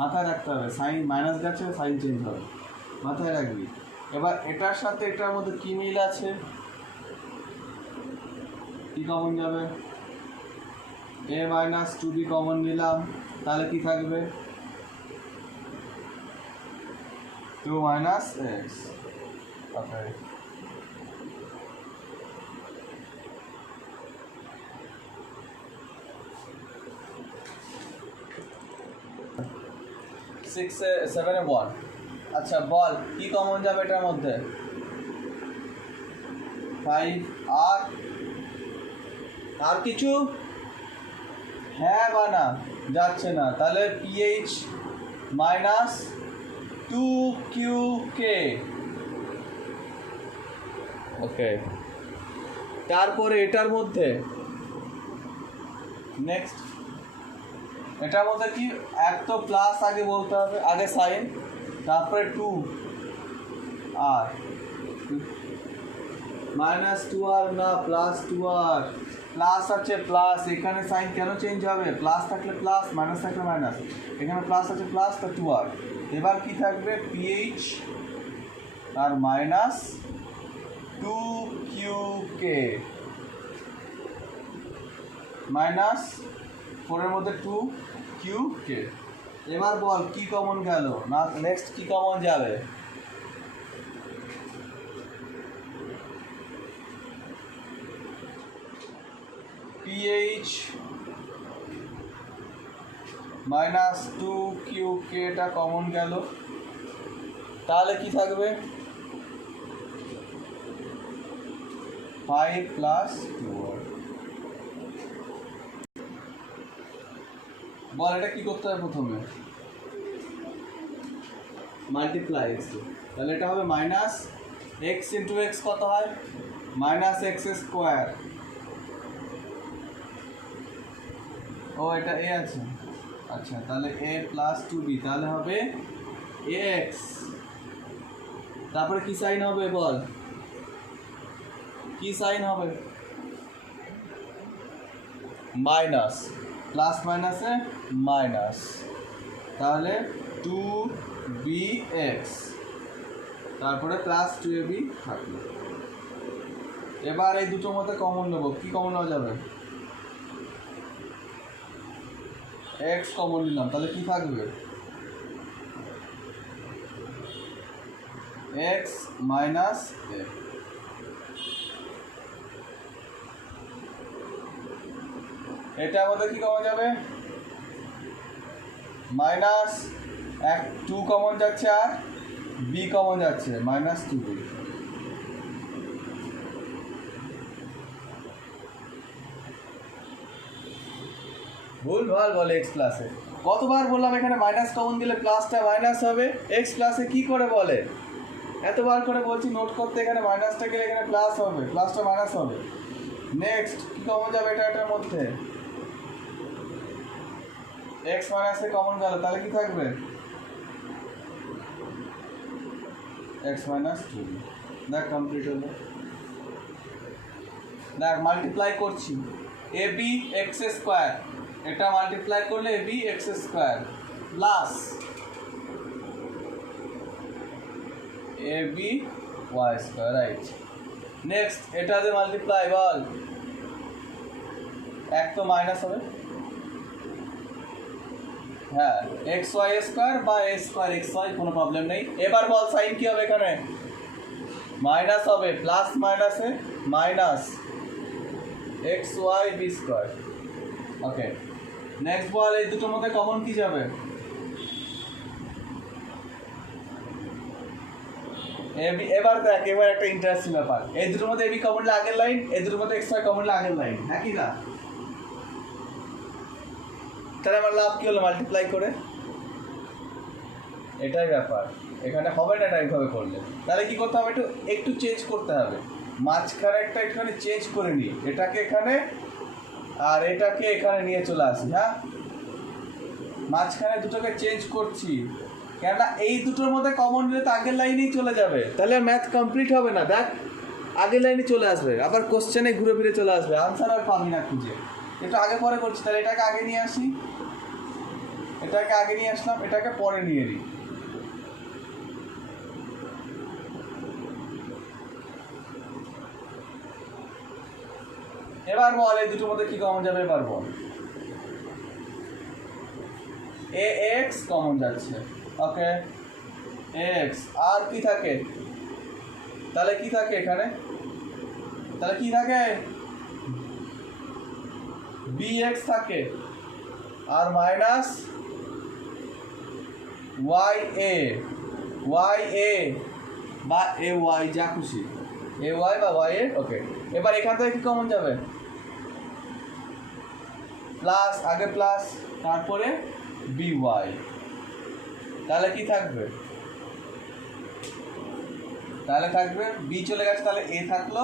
মাথায় রাখতে হবে, সাইন মাইনাস গেছে সাইন চেঞ্জ হবে, মাথায় রাখবি। এবার এটার সাথে এটার মধ্যে কী মিল আছে, কী কমন যাবে, এ মাইনাস টু বি কমন নিলাম, তাহলে কি থাকবে টু মাইনাস এক্স, সিক্সে সেভেনে ওয়ান। আচ্ছা বল কি কমন যাবে এটার মধ্যে? 5 আর কিছু? হ্যাঁ বা না? যাচ্ছে না, তাহলে পিএইচ মাইনাস 2QK। ওকে, তারপরে এটার মধ্যে নেক্সট এটার মধ্যে কি এক তো প্লাস আগে বলতে হবে, আগে সাইন, তারপরে 2 আর মাইনাস 2R না প্লাস 2R, প্লাস আছে প্লাস, এখানে সাইন কেন চেঞ্জ হবে? প্লাস থাকলে প্লাস, মাইনাস থাকলে মাইনাস, এখানে প্লাস আছে প্লাস তো 2R। এবার কি থাকবে? পিএইচ আর মাইনাস 2QK মাইনাস 4-এর মধ্যে 2QK। এবার বল কি কমন গেল না, নেক্সট কি কমন যাবে? পিএইচ মাইনাস 2QK টা কমন গেল, তাহলে কি থাকবে? 5 প্লাস 2R। বল এটা কি করতে হবে? প্রথমে মাল্টিপ্লাই এক্স, তাহলে এটা হবে মাইনাস এক্স ইন্টু এক্স কত হয়? Minus x square. ও এটা এ আছে, আচ্ছা তাহলে এ প্লাস 2b, তাহলে হবে এক্স। তারপরে কি সাইন হবে বল? কি সাইন হবে? মাইনাস, প্লাস মাইনাসে মাইনাস, তাহলে 2bx, তারপরে প্লাস 2ab থাকলো। এবার এই দুটোর মধ্যে কমন নেব, কি কমন নেওয়া যাবে? x কমন নিলাম, তাহলে কি থাকবে? x minus a। এটা আমাদের কি কমন যাবে? মাইনাস 2 কমন যাচ্ছে আর b কমন যাচ্ছে, মাইনাস 2b। ভুল ভাল বলে এক্স প্লাসে। কতবার বললাম এখানে মাইনাস কমন দিলে প্লাসটা মাইনাস হবে, এক্স প্লাসে কি করে বলে? এতবার করে বলছি নোট করতে, এখানে মাইনাসটা গেলে এখানে প্লাস হবে, প্লাসটা মাইনাস হবে। নেক্সট কি কমন যাবে এটার মধ্যে? এক্স মাইনাসে কমন গেল, তাহলে কি থাকবে? X minus 2। দেখ কমপ্লিট হলো। দেখ মাল্টিপ্লাই করছি, এ বি এক্স স্কোয়ার, এটা মাল্টিপ্লাই করলে a b x square plus A b y square, right. Next এটা যে মাল্টিপ্লাই বল, এক তো মাইনাস হবে, হ্যাঁ এক্স ওয়াই স্কোয়ার বা এ স্কোয়ার এক্স ওয়াই, কোনো প্রবলেম নেই। এবার বল সাইন কি হবে? এখানে মাইনাস হবে, প্লাস মাইনাসে minus x y b square. Okay, next বল এই দুটোর মধ্যে কমন কি যাবে? এবার দেখ, এবার একটা ইন্টারেস্টিং ব্যাপার, এই দুটোর মধ্যে এবি কমন হলে আগের লাইন, এই দুটোর মধ্যে এক্স ওয়াই কমন হলে আগের লাইন, হ্যাঁ কি না? তাহলে আমার লাভ কি হলো? মাল্টিপ্লাই করে, এটাই ব্যাপার। এখানে হবে না এটা এইভাবে করলে, তাহলে কি করতে হবে? একটু চেঞ্জ করতে হবে, মাঝখানে একটা এখানে চেঞ্জ করে নিই, এটাকে এখানে আর এটাকে এখানে নিয়ে চলে আসি। হ্যাঁ, মাঝখানে দুটোকে চেঞ্জ করছি, কেননা এই দুটোর মধ্যে কমন নিলে তো আগের লাইনেই চলে যাবে, তাহলে আর ম্যাথ কমপ্লিট হবে না। দেখ আগের লাইনে চলে আসবে, আবার কোশ্চেনে ঘুরে ফিরে চলে আসবে, আনসার আর পাবি না খুঁজে। একটু আগে পরে করছি, তাহলে এটাকে আগে নিয়ে আসি, এটাকে আগে নিয়ে আসলাম, এটাকে পরে নিয়ে নিই। এবার বল এই দুটোর মধ্যে কি কমন যাবে? এবার বল, এ এক্স কমন যাচ্ছে, ওকে এক্স, আর কি থাকে? তাহলে কি থাকে এখানে? তাহলে কি থাকে? বি এক্স থাকে, আর মাইনাস ওয়াই এ বা এ ওয়াই যা খুশি, এ ওয়াই বা ওয়াই এ। ওকে, এবার এখান থেকে কি কমন যাবে? প্লাস, আগে প্লাস, তারপরে বি ওয়াই। তাহলে কি থাকবে? তাহলে থাকবে বি চলে গেছে, তাহলে এ থাকলো,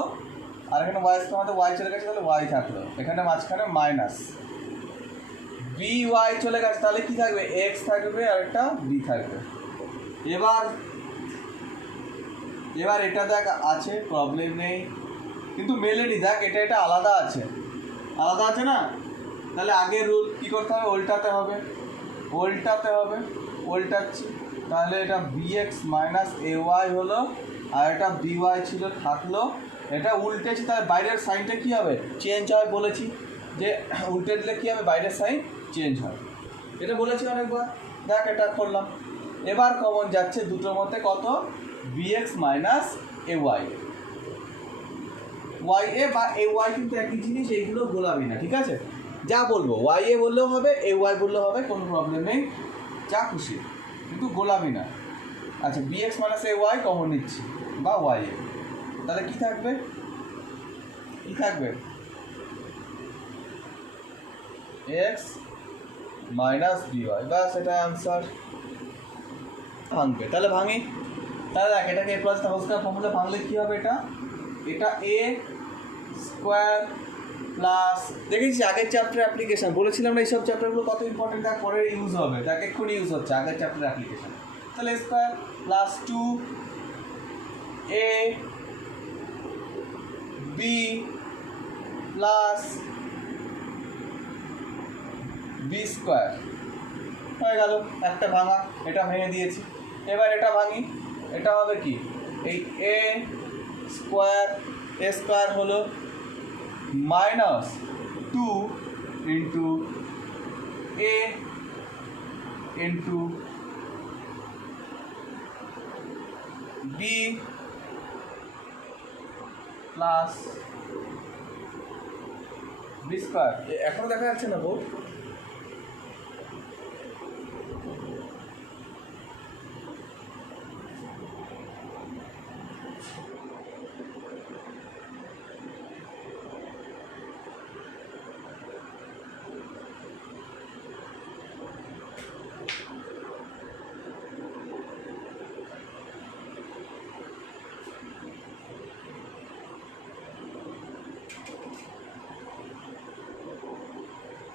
আর এখানে ওয়াই স্কোয়ার আমাদের ওয়াই চলে গেছে, তাহলে ওয়াই থাকলো, এখানে মাঝখানে মাইনাস বি ওয়াই চলে গেছে, তাহলে কি থাকবে? এক্স থাকবে আর একটা বি থাকবে। এবার এটা দেখ আছে, প্রবলেম নেই, কিন্তু মেলেনি, দেখ এটা আলাদা আছে না? তাহলে আগের রুল কী করতে হবে? উল্টাচ্ছি, তাহলে এটা বিএক্স মাইনাস এ ওয়াই হলো, আর এটা বি ওয়াই ছিল থাকলো, এটা উল্টেছি, তাহলে বাইরের সাইনটা কী হবে? চেঞ্জ হয়, বলেছি যে উল্টে দিলে কী হবে? বাইরের সাইন চেঞ্জ হয়, এটা বলেছি অনেকবার। দেখ এটা করলাম, এবার কমন যাচ্ছে দুটোর মধ্যে কত? Bx minus A Y, Y A বা এ ওয়াই কিন্তু একই জিনিস, এইগুলো গোলাবি না, ঠিক আছে? যা বলবো ওয়াই এ বললেও হবে, এ ওয়াই বললেও হবে, কোনো প্রবলেম নেই, যা খুশি, কিন্তু গোলাবি না। আচ্ছা, bx minus A Y common নিচ্ছি, বা ওয়াই এ, তাহলে কি থাকবে? এক্স মাইনাস বি ওয়াই, ব্যাস এটা অ্যান্সার। ভাঙবে, তাহলে ভাঙি, তাহলে দেখ এটাকে এ প্লাস হোল স্কয়ার ফর্মুলা ভাঙলে কী হবে? এটা এ স্কোয়ার প্লাস, দেখেছি আগের চ্যাপ্টার অ্যাপ্লিকেশন, বলেছিলাম না এইসব চ্যাপ্টারগুলো কত ইম্পর্টেন্ট, দেখ পরে ইউজ হবে, দেখ এক্ষুনি ইউজ হচ্ছে আগের চ্যাপ্টার অ্যাপ্লিকেশন। তাহলে square plus 2 A B plus B square হয়ে গেল, একটা ভাঙা, এটা ভেঙে দিয়েছি। এবার এটা ভাঙি, এটা হবে কি? এই এ স্কোয়ার হলো minus 2 into a into b plus B square. এখনো দেখা যাচ্ছে না বোর্ড?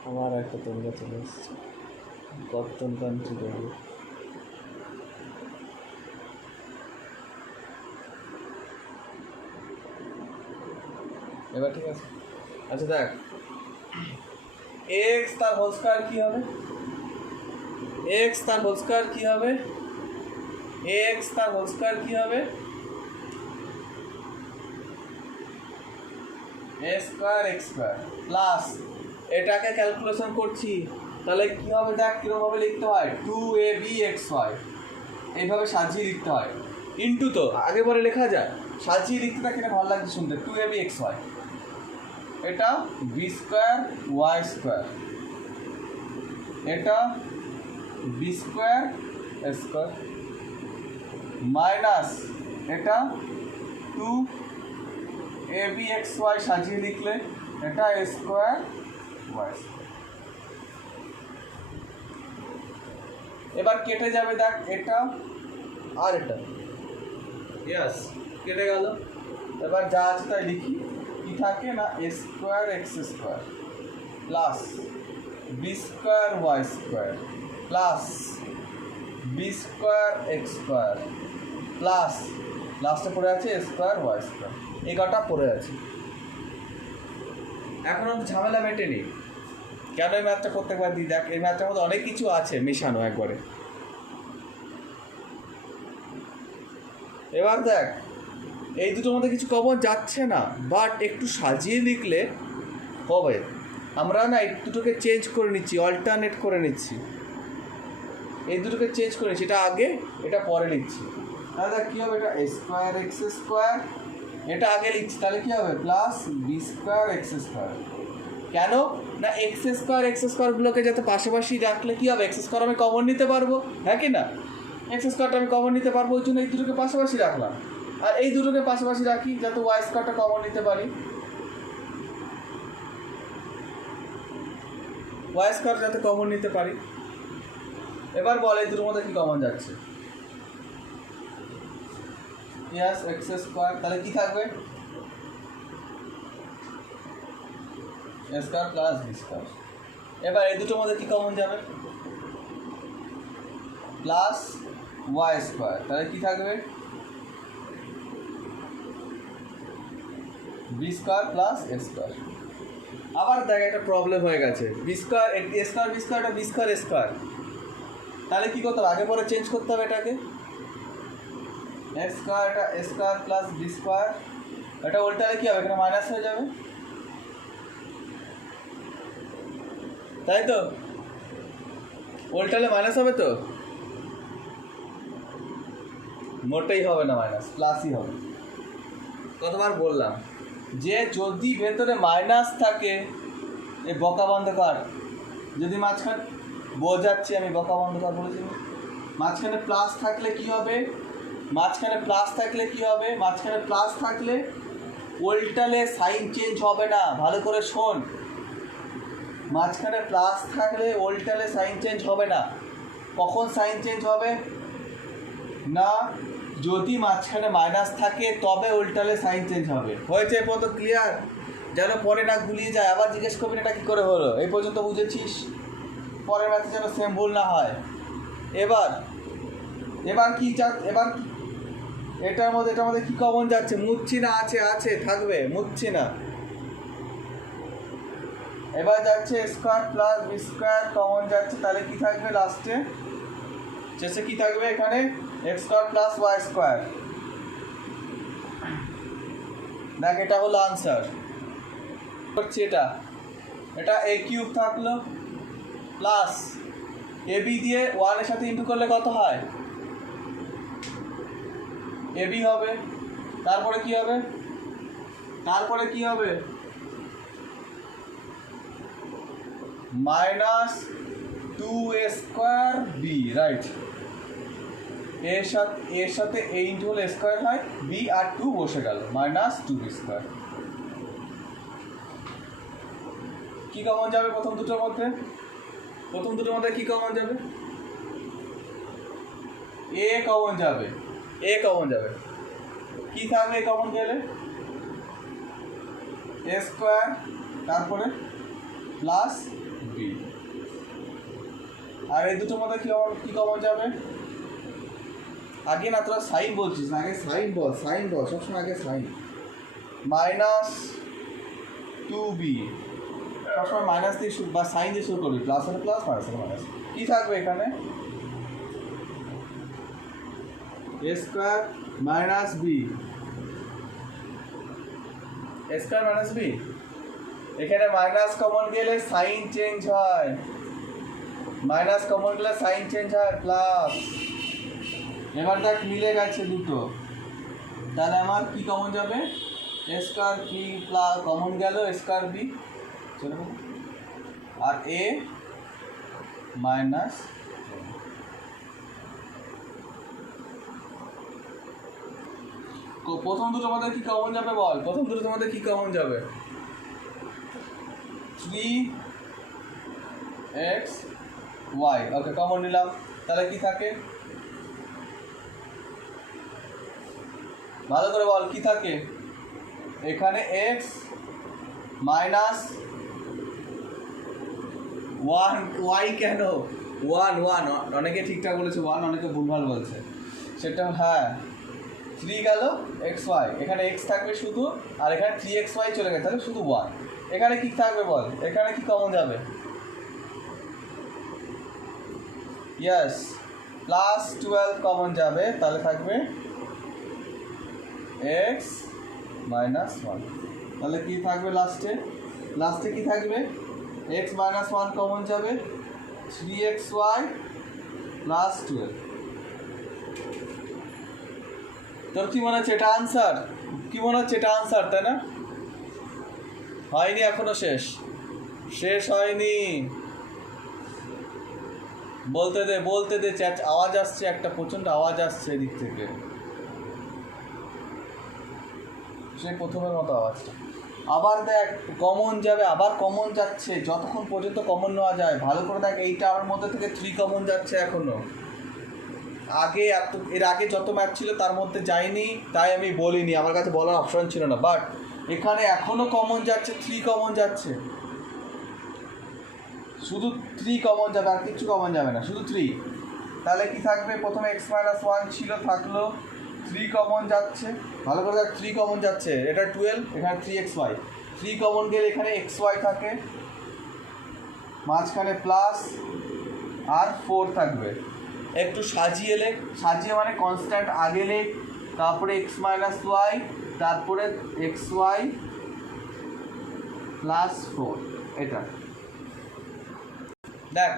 আমার একটা তোমরা চলে এসছে, কর্তন কান্ট্রি দেবো। এবার ঠিক আছে। আচ্ছা দেখ, এক্স তার হোল স্কয়ার কী হবে? এক্স তার হোল স্কয়ার কী হবে? এ স্কোয়ার এক্স স্কোয়ার প্লাস, এটাকে ক্যালকুলেশন করছি, তাহলে কী হবে? দেখ কীরকমভাবে লিখতে হয়, 2ab(xy) এইভাবে সাজিয়ে লিখতে হয়, ইন্টু তো আগে পরে লেখা যায়, সাজিয়ে লিখতে থাকে না, ভালো লাগছে শুনতে। 2ab(xy), এটা বি স্কোয়ার ওয়াই স্কোয়ার, এটা বি স্কোয়ার স্কোয়ার মাইনাস এটা 2ab(xy) সাজিয়ে লিখলে এটা এ স্কোয়ার ওয়াই স্কোয়ার। এবার কেটে যাবে, দেখ এটা আর এটা, ইয়েস কেটে গেল। এবার যা আছে তাই লিখি, কি থাকে না, a square x square plus B square y square plus B square x square plus লাস্টে পড়ে আছে এ স্কোয়ার ওয়াই স্কোয়ার, এই কটা পড়ে আছে। এখন আমি ঝামেলা মেটেনি, কেন এই ম্যাথটা করতে পারি? দেখ এই ম্যাথটার মধ্যে অনেক কিছু আছে মেশানো একবারে। এবার দেখ এই দুটোর মধ্যে কিছু কমন যাচ্ছে না, বাট একটু সাজিয়ে লিখলে হবে। আমরা না এই দুটোকে চেঞ্জ করে নিচ্ছি, অল্টারনেট করে নিচ্ছি, এই দুটোকে চেঞ্জ করে নিচ্ছি, এটা আগে এটা পরে লিখছি। তাহলে দেখ কী হবে? এটা এ স্কোয়ার এক্স স্কোয়ার, এটা আগে লিখছি, তাহলে কী হবে? Plus B square x square. কেন না, এক্স স্কোয়ারগুলোকে যাতে পাশাপাশি রাখলে কী হবে? এক্স স্কোয়ার আমি কমন নিতে পারবো, হ্যাঁ কি না? এক্স স্কোয়ারটা আমি কমন নিতে পারবো, ওই জন্য এই দুটোকে পাশাপাশি রাখলাম। আর এই দুটোকে পাশাপাশি রাখি যাতে ওয়াই স্কোয়ারটা কমন নিতে পারি, ওয়াই স্কোয়ার যাতে কমন নিতে পারি। এবার বল এই দুটোর মধ্যে কি কমন যাচ্ছে? ইয়াস এক্স স্কোয়ার, তাহলে কি থাকবে? এ স্কোয়ার প্লাস বি স্কোয়ার। এবার এই দুটোর মধ্যে কি কমন যাবে? প্লাস ওয়াই স্কোয়ার, তাহলে কি থাকবে? বি স্কোয়ার প্লাস এ স্কোয়ার। আবার দেখ একটা প্রবলেম হয়ে গেছে, বি স্কোয়ার এ স্কোয়ার বি স্কোয়ার, এটা বি স্কোয়ার এ স্কোয়ার, তাহলে কী করতে হবে? আগে পরে চেঞ্জ করতে হবে এটাকে। এ স্কোয়ার, এটা এ স্কোয়ার প্লাস বি স্কোয়ার, এটা উল্টালে কী হবে? এখানে মাইনাস হয়ে যাবে, তাই তো? উল্টালে মাইনাস হবে তো? মোটেই হবে না মাইনাস, প্লাসই হবে। কতবার বললাম যে যদি ভেতরে মাইনাস থাকে, এই বকা বন্ধ কর, যদি মাঝখানে বোঝাচ্ছি আমি, বকা বন্ধ কর বলেছি, মাঝখানে প্লাস থাকলে কি হবে? মাঝখানে প্লাস থাকলে কি হবে? মাঝখানে প্লাস থাকলে উল্টালে সাইন চেঞ্জ হবে না, ভালো করে শোন। মাঝখানে প্লাস থাকলে উল্টালে সাইন চেঞ্জ হবে না। কখন সাইন চেঞ্জ হবে? না, যদি মাঝখানে মাইনাস থাকে তবে উল্টালে সাইন চেঞ্জ হবে। হয়েছে এই পর্যন্ত ক্লিয়ার? যেন পরে না গুলিয়ে যায়, আবার জিজ্ঞেস করবেন এটা কী করে হলো। এই পর্যন্ত বুঝেছিস? পরের ম্যাথে যেন সেম ভুল না হয়। এবার কি এবার এটার মধ্যে কী কমন যাচ্ছে? মুচ্ছি না, আছে আছে থাকবে, মুচ্ছি না। এবার যাচ্ছে square plus B square common যাচ্ছে, তাহলে কি থাকবে লাস্টে? শেষে কি থাকবে এখানে? X square plus Y square. দেখ এটা হলো আনসার। করছি এটা এ কিউব থাকলো প্লাস এ বি দিয়ে ওয়ানের সাথে ইন্টু করলে কত হয়? এ বি হবে। তারপরে কি হবে? Minus 2a square B, right. এর সাথে এ ইন্টু হলে স্কোয়ার হয়, বি আর 2 বসে গেল, মাইনাস 2b স্কোয়ার। কি কমন যাবে প্রথম দুটোর মধ্যে? কি কমন যাবে? এ কমন যাবে। কি থাকবে কমন গেলে? এ স্কোয়ার, তারপরে প্লাস বি। আর এই দুটোর মধ্যে কি কমন যাবে? আগে না, তোরা সাইন বলছিস না, আগে সাইন বল সবসময় আগে সাইন। মাইনাস 2b, সবসময় মাইনাস দিয়ে বা সাইন দিয়ে শুরু করবি, প্লাস হলে প্লাস, মাইনাস হলে মাইনাস। কী থাকবে এখানে? এ স্কোয়ার মাইনাস বি, এ স্কোয়ার মাইনাস বি। এখানে মাইনাস কমন গেলে সাইন চেঞ্জ হয়, প্লাস। এবার দেখ মিলে গেছে দুটো, তাহলে আমার কি কমন যাবে? এ স্কোয়ার বি প্লাস কমন গেল, স্কোয়ার বি আর এ মাইনাস। প্রথম দুটোর মধ্যে কি কমন যাবে বল? 3xy, ওকে কমন নিলাম, তাহলে কি থাকে? ভালো করে বল, কি থাকে এখানে? x মাইনাস 1y, কেন 1? অনেকে ঠিকঠাক বলেছে 1, অনেকে ভুলভাল বলছে, সেটা হ্যাঁ 3 গেল xy, এখানে x থাকবে শুধু, আর এখানে 3xy চলে গেছে, তাহলে শুধু 1। এখানে কি থাকবে বল? এখানে কি কমন যাবে? ইয়েস, প্লাস 12 কমন যাবে, তাহলে থাকবে x মাইনাস 1। তাহলে কি থাকবে লাস্টে কি থাকবে? x মাইনাস 1 কমন যাবে, 3xy প্লাস 12। তোর কি মনে হচ্ছে এটা আনসার? তাই না? হয়নি এখনো, শেষ হয়নি। বলতে দে চ্যাট, আওয়াজ আসছে, একটা প্রচণ্ড আওয়াজ আসছে এদিক থেকে, সেই প্রথমের মতো আওয়াজটা। আবার দেখ কমন যাবে, আবার কমন যাচ্ছে, যতক্ষণ পর্যন্ত কমন নেওয়া যায়। ভালো করে দেখ, এইটা আমার মধ্যে থেকে 3 কমন যাচ্ছে এখনও। এর আগে যত ম্যাথ ছিল তার মধ্যে যায়নি, তাই আমি বলিনি, আমার কাছে বলার অপশন ছিল না। বাট এখানে এখনও কমন যাচ্ছে, 3 কমন যাচ্ছে, শুধু 3 কমন যাবে, আর কিছু কমন যাবে না, শুধু 3। তাহলে কি থাকবে, প্রথমে x-1 ছিল, থাকলো 3 কমন যাচ্ছে। ভালো করে দেখ, 3 কমন যাচ্ছে, এটা 12, এখানে 3xy, 3 কমন গেলে এখানে xy থাকে, মাঝখানে প্লাস আর 4 থাকবে। একটু সাজিয়ে লেখ, সাজিয়ে মানে কনস্ট্যান্ট আগে লেখ, তারপরে x-y, তারপরে xy প্লাস 4। এটা দেখ,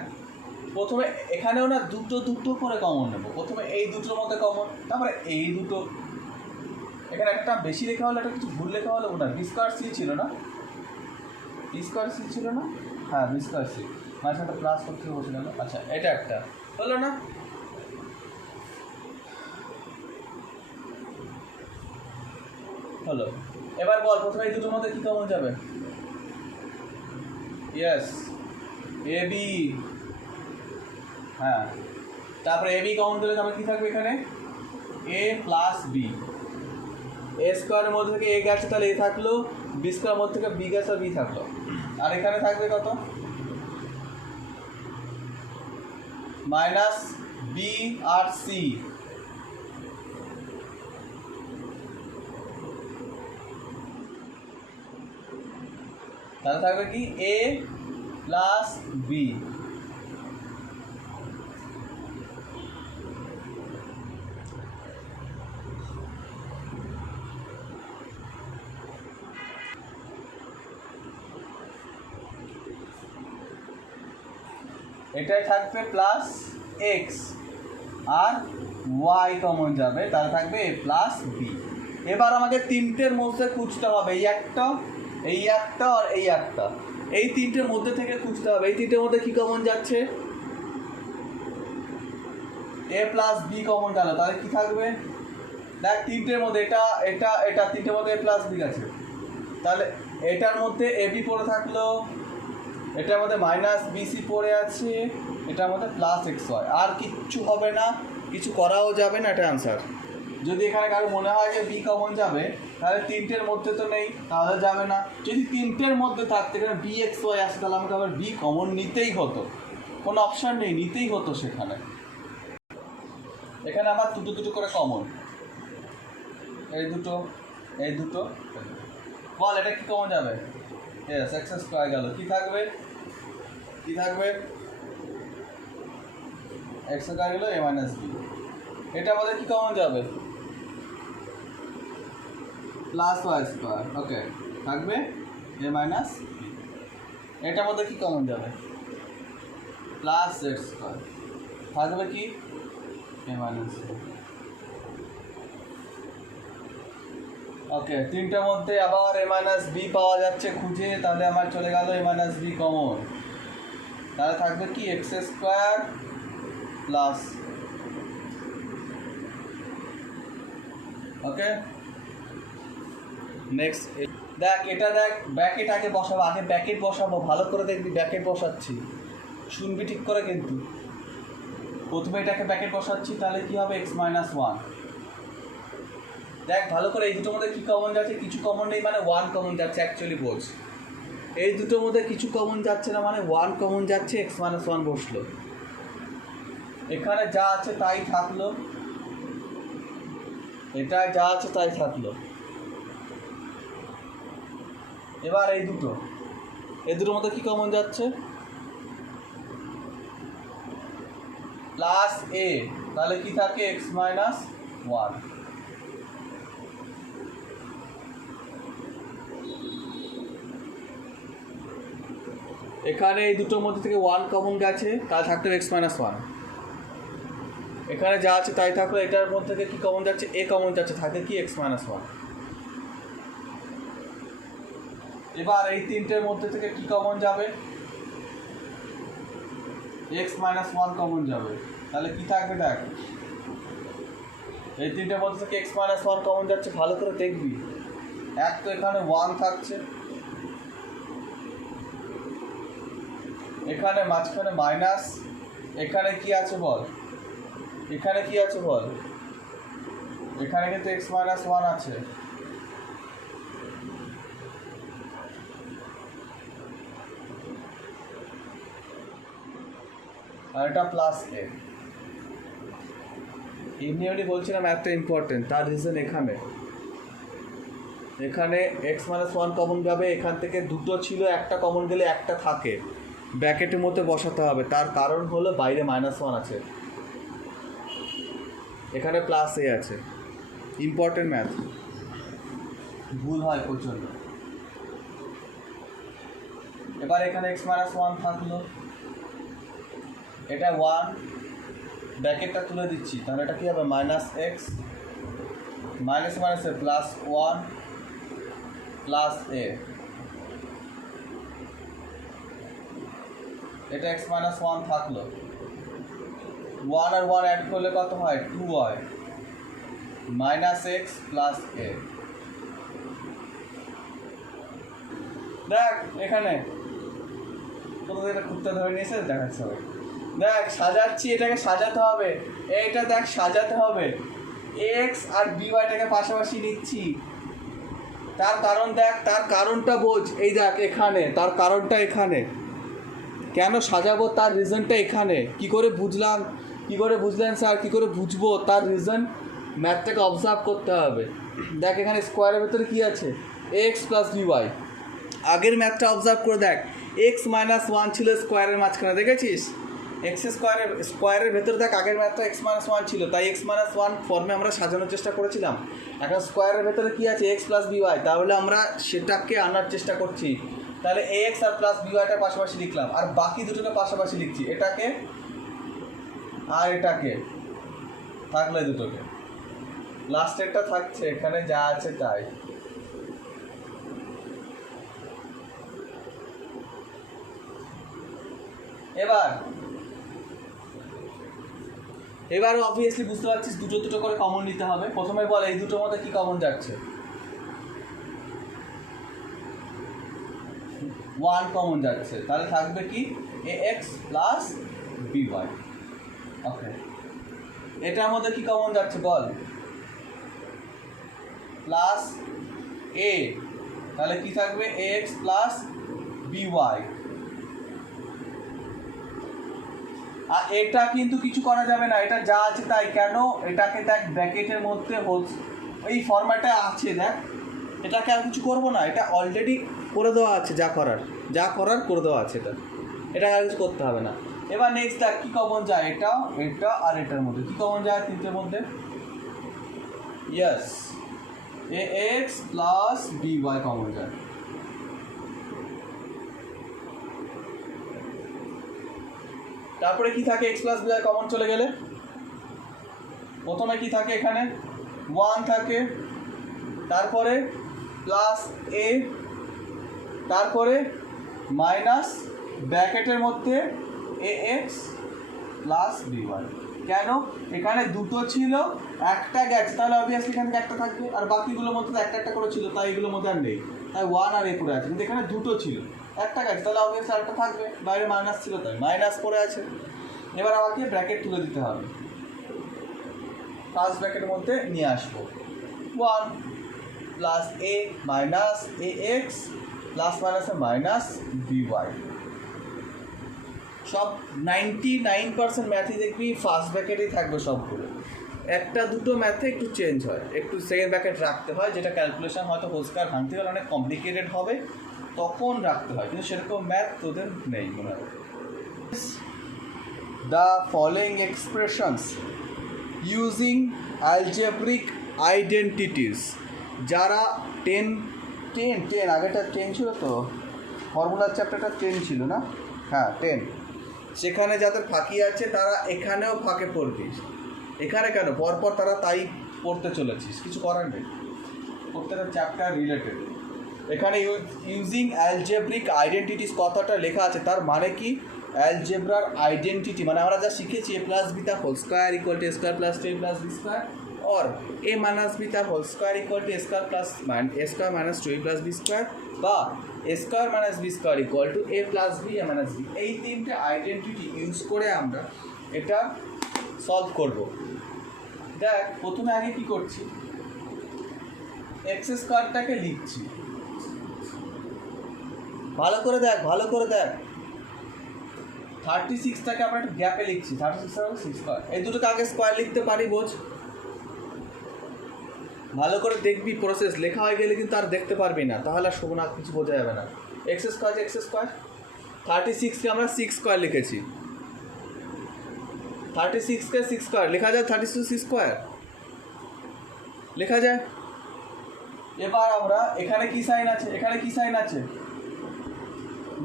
প্রথমে এখানেও না দুটো করে কমন নেবো। প্রথমে এই দুটোর মধ্যে কমন, তারপরে এই দুটো। এখানে একটা বেশি লেখা হলে, একটা কিছু ভুল লেখা হলে, ওটা b²c ছিল না, b²c ছিল না, হ্যাঁ b²c, মাঝে একটা প্লাস করতে বসে গেল। আচ্ছা, এটা একটা হলো না, হলো। এবার বল, প্রথমে এই দুটোর মধ্যে কী কমন যাবে? ইয়েস, ab, হ্যাঁ। তারপরে ab কমন গেলে তারপরে কী থাকবে এখানে? a plus b। a স্কোয়ারের মধ্যে থেকে a গেছে, তাহলে a থাকলো, b স্কোয়ারের মধ্যে থেকে b গেছে, b থাকলো। আর এখানে থাকবে কত? মাইনাস b আর c। তাহলে থাকবে কি a প্লাস b। এটাই থাকবে প্লাস এক্স, আর ওয়াই কমন যাবে, তাহলে থাকবে এ প্লাস বি। এবার আমাকে তিনটের মধ্যে খুঁজতে হবে, এই একটা, এই একটা, আর এই একটা, এই তিনটের মধ্যে থেকে খুঁজতে হবে। এই তিনটের মধ্যে কী কমন যাচ্ছে? এ প্লাস বি কমন গেল, তাহলে কী থাকবে? দেখ, তিনটের মধ্যে এটা এটা এটা তিনটের মধ্যে এ প্লাস বি আছে, তাহলে এটার মধ্যে এ বি পড়ে থাকলো, এটার মধ্যে মাইনাস বিসি পড়ে আছে, এটার মধ্যে প্লাস এক্স ওয়াই। আর কিচ্ছু হবে না, কিছু করাও যাবে না, এটা অ্যান্সার। যদি এখানে কারো মনে হয় যে বি কমন যাবে, তাহলে তিনটের মধ্যে তো নেই, তাহলে যাবে না। যদি তিনটের মধ্যে থাকতে এখানে বি এক্স ওয়াই আসে, তাহলে আমাকে আবার বি কমন নিতেই হতো, কোনো অপশান নেই, নিতেই হতো সেখানে। এখানে আমার দুটো করে কমন, এই দুটো, এই দুটো। বল, এটা কি কমন যাবে? ইয়েস, এক্স স্কোয়ার গেল, কী থাকবে? কী থাকবে? এক্স স্কোয়ার গেল, এ মাইনাস বি। এটা আমাদের কী কমন যাবে? প্লাস ওয়াই স্কোয়ার, ওকে, থাকবে এ মাইনাস বি। এটার মধ্যে কী কমন যাবে? প্লাস জেড স্কোয়ার, থাকবে কি এ মাইনাস বি। ওকে, তিনটার মধ্যে আবার এ মাইনাস বি পাওয়া যাচ্ছে খুঁজে, তাহলে আমার চলে গেল এ মাইনাস বি কমন, তাহলে থাকবে কি এক্স স্কোয়ার প্লাস, ওকে। নেক্সট দেখ, এটা দেখ, ব্যাকেট আগে বসাবো, আগে ব্যাকেট বসাবো, ভালো করে দেখবি ব্যাকেট বসাচ্ছি, শুনবি ঠিক করে কিন্তু। প্রথমে এটাকে ব্যাকেট বসাচ্ছি, তাহলে কী হবে? X minus one. দেখ ভালো করে, এই দুটোর মধ্যে কী কমন যাচ্ছে? কিছু কমন নেই, মানে ওয়ান কমন যাচ্ছে, অ্যাকচুয়ালি বোঝ। এই দুটোর মধ্যে কিছু কমন যাচ্ছে না, মানে ওয়ান কমন যাচ্ছে, এক্স মাইনাস ওয়ান বসলো। এখানে যা আছে তাই থাকলো, এটা যা আছে তাই থাকলো। এবার এই দুটোর মধ্যে কী কমন যাচ্ছে? প্লাস এ, তাহলে কি থাকে? X minus one. এখানে এই দুটোর মধ্যে থেকে ওয়ান কমন গেছে, তাহলে থাকতো এক্স মাইনাস ওয়ান। এখানে যা আছে তাই থাকলো, এটার মধ্যে থেকে কী কমন যাচ্ছে? এ কমন যাচ্ছে, থাকে কি এক্স মাইনাস ওয়ান। এবার এই তিনটের মধ্যে থেকে কী কমন যাবে? এক্স মাইনাস ওয়ান কমন যাবে, তাহলে কি থাকবে দেখ, এই তিনটের মধ্যে থেকে এক্স মাইনাস ওয়ান কমন যাচ্ছে, ভালো করে দেখবি। এক তো এখানে ওয়ান থাকছে, এখানে মাঝখানে মাইনাস, এখানে কি আছে বল, এখানে কি আছে বল, এখানে কিন্তু এক্স মাইনাস ওয়ান আছে। আর এটা প্লাস এ। এমনি বলছিলাম একটা ইম্পর্টেন্ট, তার রিজন এখানে এখানে এক্স মাইনাস ওয়ান কমন যাবে, এখান থেকে দুটো ছিল, একটা কমন গেলে একটা থাকে, ব্র্যাকেটের মধ্যে বসাতে হবে। তার কারণ হলো বাইরে মাইনাস ওয়ান আছে, এখানে প্লাস এ আছে। ইম্পর্টেন্ট ম্যাথ, ভুল হয় প্রচণ্ড। এবার এখানে এক্স মাইনাস ওয়ান থাকলো, এটা ওয়ান, ব্র্যাকেটটা তুলে দিচ্ছি, তাহলে এটা কী হবে, মাইনাস এক্স মাইনাস মাইনাসে প্লাস ওয়ান প্লাস এ, এটা এক্স মাইনাস ওয়ান থাকলো, ওয়ান আর ওয়ান অ্যাড করলে কত হয়, টু হয়, মাইনাস এক্স প্লাস এ। দেখ এখানে কোথাও এটা খুঁজতে ধরে নিয়েছে, দেখাচ্ছে হবে, দেখ সাজাচ্ছি, এটাকে সাজাতে হবে, এইটা দেখ সাজাতে হবে, এক্স আর বিওয়াইটাকে পাশাপাশি নিচ্ছি। তার কারণ দেখ, তার কারণটা বোঝ, এই দেখ এখানে তার কারণটা, এখানে কেন সাজাবো তার রিজনটা এখানে। কি করে বুঝলাম, কি করে বুঝলেন স্যার, কি করে বুঝবো তার রিজন, ম্যাথটাকে অবজার্ভ করতে হবে। দেখ এখানে স্কোয়ারের ভেতরে কী আছে, এক্স প্লাস বিওয়াই। আগের ম্যাথটা অবজার্ভ করে দেখ, এক্স মাইনাস ওয়ান ছিল স্কোয়ারের মাঝখানে, দেখেছিস, এক্স স্কোয়ারের ভেতরে দেখ আগের ম্যাথটা এক্স মাইনাস ওয়ান ছিল, তাই এক্স মাইনাস ওয়ান ফর্মে আমরা সাজানোর চেষ্টা করেছিলাম। এখন স্কোয়ারের ভেতরে কী আছে, এক্স প্লাস বিওয়াই, তাহলে আমরা সেটাকে আনার চেষ্টা করছি। তাহলে এক্স আর প্লাস বিওয়াইটা পাশাপাশি লিখলাম, আর বাকি দুটোকে পাশাপাশি লিখছি, এটাকে আর এটাকে, থাকলে দুটোকে, লাস্টেরটা থাকছে, এখানে যা আছে তাই। এবার অবভিয়াসলি বুঝতে পারছিস দুটো দুটো করে কমন নিতে হবে। প্রথমে বল এই দুটোর মধ্যে কি কমন যাচ্ছে, ওয়ান কমন যাচ্ছে, তাহলে থাকবে কি এ এক্স প্লাস বিওয়াই। ওকে, এটার মধ্যে কি কমন যাচ্ছে বল, প্লাস এ, তাহলে কি থাকবে এ এক্স প্লাস বিওয়াই। আর এটা কিন্তু কিছু করা যাবে না, এটা যা আছে তাই। কেন, এটাকে দেখ ব্র্যাকেটের মধ্যে এই ফরম্যাটে আছে, দেখ এটাকে আর কিছু করবো না, এটা অলরেডি করে দেওয়া আছে, যা করার করে দেওয়া আছে, এটা আর কিছু করতে হবে না। এবার নেক্সট দেখ কী কমন যায়, এটা আর এটার মধ্যে কী কমন যায়, তিনটের মধ্যে, yes, A x plus by common যায়। তারপরে কি থাকে, এক্স প্লাস বিওয়াই কমন চলে গেলে প্রথমে কি থাকে, এখানে ওয়ান থাকে, তারপরে প্লাস এ, তারপরে মাইনাস ব্র্যাকেটের মধ্যে এ এক্স প্লাস বিওয়াই। কেন, এখানে দুটো ছিল, একটা গেছে, তাহলে অবভিয়াসলি এখান থেকে একটা থাকবে, আর বাকিগুলোর মধ্যে তো একটা একটা করে ছিল, তাই এগুলোর মধ্যে আর নেই, তাই ওয়ান আর এ করে আছে। কিন্তু এখানে দুটো ছিল, একটা গেছে, তাহলে অবভিয়াসলি আরেকটা থাকবে, বাইরে মাইনাস ছিল তাই মাইনাস করে আছে। এবার আমাকে ব্র্যাকেট তুলে দিতে হবে, ফার্স্ট ব্র্যাকেটের মধ্যে নিয়ে আসবো, ওয়ান প্লাস এ মাইনাস এ এক্স প্লাস মাইনাসে মাইনাস বিওয়াই। সব 99% ম্যাথই দেখবি ফার্স্ট ব্র্যাকেটেই থাকবে সবগুলো, একটা দুটো ম্যাথে একটু চেঞ্জ হয়, একটু সেকেন্ড ব্র্যাকেট রাখতে হয়, যেটা ক্যালকুলেশন হয়তো হোস্কার ভাঙতে গেলে অনেক কমপ্লিকেটেড হবে, তখন রাখতে হয়, কিন্তু সেরকম ম্যাথ তোদের নেই মনে হয়। The following expressions using algebraic identities, যারা টেন আগেটা 10 ছিল তো, ফর্মুলার চ্যাপ্টারটা 10 ছিল না, হ্যাঁ 10, সেখানে যাদের ফাঁকি আছে তারা এখানেও ফাঁকে পড়বি। এখানে কেন পরপর তারা তাই পড়তে চলেছিস, কিছু করার নেই, প্রত্যেকটা চ্যাপ্টার রিলেটেড। এখানে ইউজিং অ্যালজেব্রিক আইডেন্টিটিস কথাটা লেখা আছে, তার মানে কি, অ্যালজেব্রার আইডেন্টিটি মানে আমরা যা শিখেছি এ প্লাস বি তার whole square equal to a square plus two a plus B square और ए माइनस बी तार whole square equal to a square plus a square minus two a plus b square বা a square minus b square equal to a plus b a minus b এই তিনটে identity use করে আমরা এটা solve করব। দেখ প্রথমে আগে কি করছি, এক্স স্কোয়ারটাকে লিখছি, ভালো করে দেখ 36টাকে আমরা একটু গ্যাপে লিখছি, 36 6 স্কোয়ার, এই দুটোকে আগে স্কোয়ার লিখতে পারি বোঝ, ভালো করে দেখবি প্রসেস, লেখা হয়ে গেলে কিন্তু আর দেখতে পারবি না, তাহলে আর শোভনা কিছু বোঝা যাবে না। এক্স স্কোয়ার 36কে আমরা 6 স্কোয়ার লিখেছি, 36কে 6 স্কোয়ার লেখা যায়, 36 স্কোয়ার লেখা যায়। এবার আমরা এখানে কি সাইন আছে,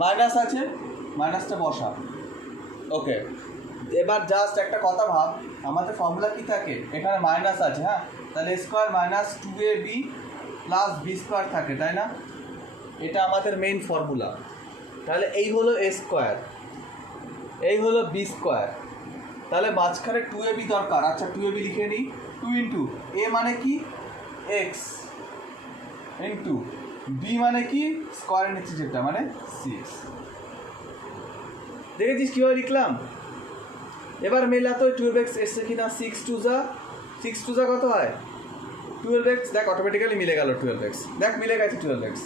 মাইনাস আছে, মাইনাসটা বসা। ওকে, এবার জাস্ট একটা কথা ভাব, আমাদের ফর্মুলা কি থাকে, এখানে মাইনাস আছে, হ্যাঁ, তাহলে square minus 2ab plus B square থাকে, তাই না? এটা আমাদের মেইন ফর্মুলা। তাহলে এই হলো এ স্কোয়ার, এই হলো বি স্কোয়ার, তাহলে মাঝখানে 2ab দরকার। আচ্ছা 2ab লিখে নিই, 2 ইন্টু এ মানে কি এক্স, ইন্টু বি মানে কি স্কোয়ারের নিচে যেটা মানে 6। দেখেছিস কীভাবে লিখলাম? এবার মেলা তো 12x এসছে কিনা, 6 টু যা কত হয় 12x, দেখ অটোমেটিক্যালি মিলে গেল 12x, দেখ মিলে গেছে 12x।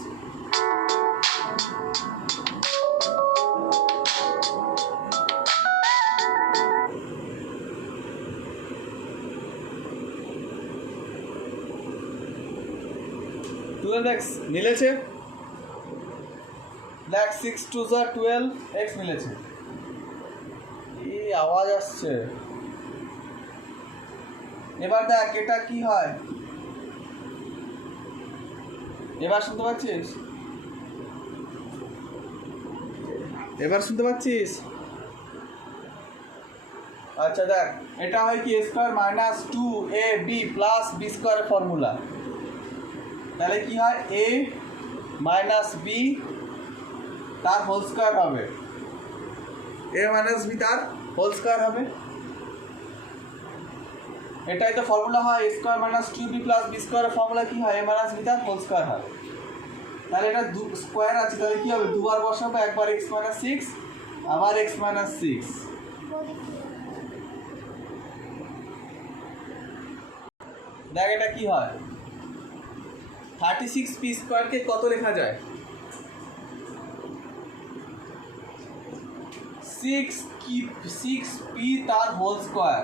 মিলেছে, দেখ 6 টু যা 12x মিলেছে। এই আওয়াজ আসছে, এবার দেখ এটা কি হয়, এবার শুনতে পাচ্ছিস? আচ্ছা দেখ এটা হয় কি, a square minus 2ab plus b স্কোয়ারের ফর্মুলা, তাহলে কি হয় এ মাইনাস বি তার হোল স্কোয়ার হবে, এ মাইনাস বি তার হোল স্কোয়ার হবে, এটাই তো ফর্মুলা হয়। A square minus 2b plus b স্কোয়ারের ফর্মুলা কি হয়, এ মাইনাস বি তার হোল স্কোয়ার হয়। তাহলে এটা স্কোয়ার আছে, তাহলে কি হবে, দুবার বসাবো, একবার x মাইনাস 6 আবার x মাইনাস 6। দেখ এটা কি হয়, 36p স্কোয়ারকে কত লেখা যায়, 6p তার হোল স্কোয়ার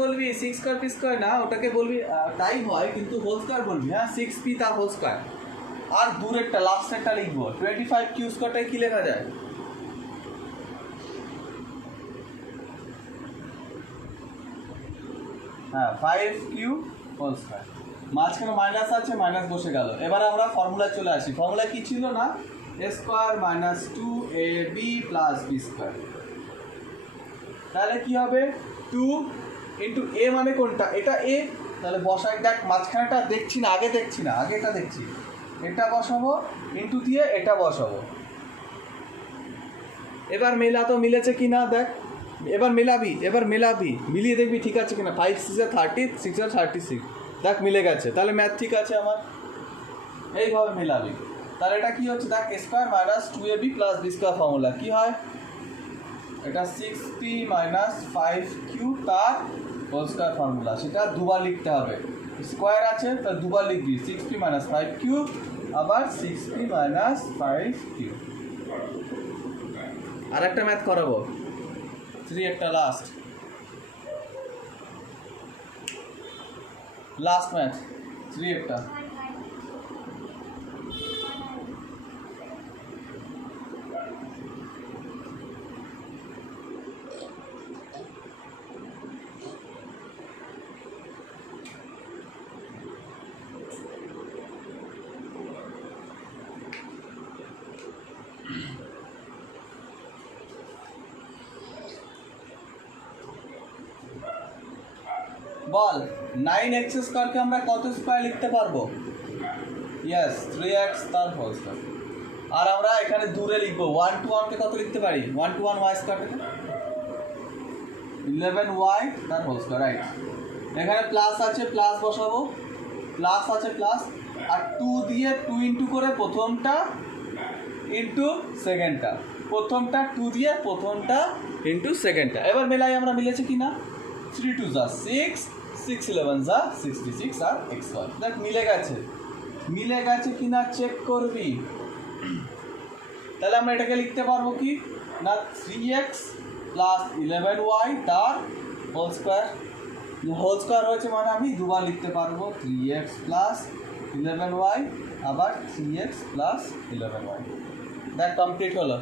বলবি, 6 স্কোয়ার পি স্কোয়ার না, ওটাকে বলবি তাই হয় কিন্তু হোল স্কোয়ার বলবি, হ্যাঁ 6p তার হোল স্কোয়ার। আর দূরেরটা লাস্টেরটা লিখবো, 25q স্কোয়ারটাই কি লেখা যায়, হ্যাঁ 5q হোল স্কোয়ার, মাঝখানে মাইনাস আছে, মাইনাস বসে গেল। এবার আমরা ফর্মুলা চলে আসি, ফর্মুলা কি ছিল না, a square minus 2ab plus B square, তাহলে কি হবে 2 ইন্টু এ মানে কোনটা, এটা এ, তাহলে বসাই, দেখ মাঝখানেটা দেখছি না, আগে এটা দেখছি, এটা বসাবো ইন্টু দিয়ে এটা বসাবো। এবার মেলা তো মিলেছে কি না দেখ, এবার মেলাবি মিলিয়ে দেখবি ঠিক আছে কিনা, 5 6 30 6 36, দেখ মিলে গেছে, তাহলে ম্যাথ ঠিক আছে আমার। এইভাবে মেলাবি, তাহলে এটা কি হচ্ছে, দেখ square minus 2ab plus B square formula কি হয়, এটা 6p মাইনাস 5q তার হোল স্কোয়ার ফর্মুলা, সেটা দুবার লিখতে হবে, স্কোয়ার আছে তার দুবার লিখবি, 6p মাইনাস 5q আবার 6p মাইনাস 5q। আর একটা ম্যাথ করাবো, 3 একটা লাস্ট ম্যাথ, 3 একটা। বল 9x স্কোয়ারকে আমরা কত স্কোয়ার লিখতে পারবো, ইয়েস 3x তার হোল স্কোয়ার। আর আমরা এখানে দূরে লিখবো 1 to 1 কে কত লিখতে পারি 1 to 1 y স্কয়ার থেকে 11y তার হোল স্কয়ার রাইট এখানে প্লাস আছে প্লাস বসাবো প্লাস আছে প্লাস আর 2 দিয়ে 2 ইনটু করে প্রথমটা ইনটু সেকেন্ডটা প্রথমটা 2 দিয়ে প্রথমটা ইনটু সেকেন্ডটা এবার মেলাই আমরা মিলেছে কি না 3 2 যা 6 6 11 যা 66 আর xy দেখ মিলে গেছে কি না চেক করবি তাহলে আমরা এটাকে লিখতে পারবো কি না 3x প্লাস 11y তার হোল স্কয়ার হয়েছে মানে আমি দুবার লিখতে পারবো 3x প্লাস 11y আবার 3x প্লাস 11y দেখ কমপ্লিট হলো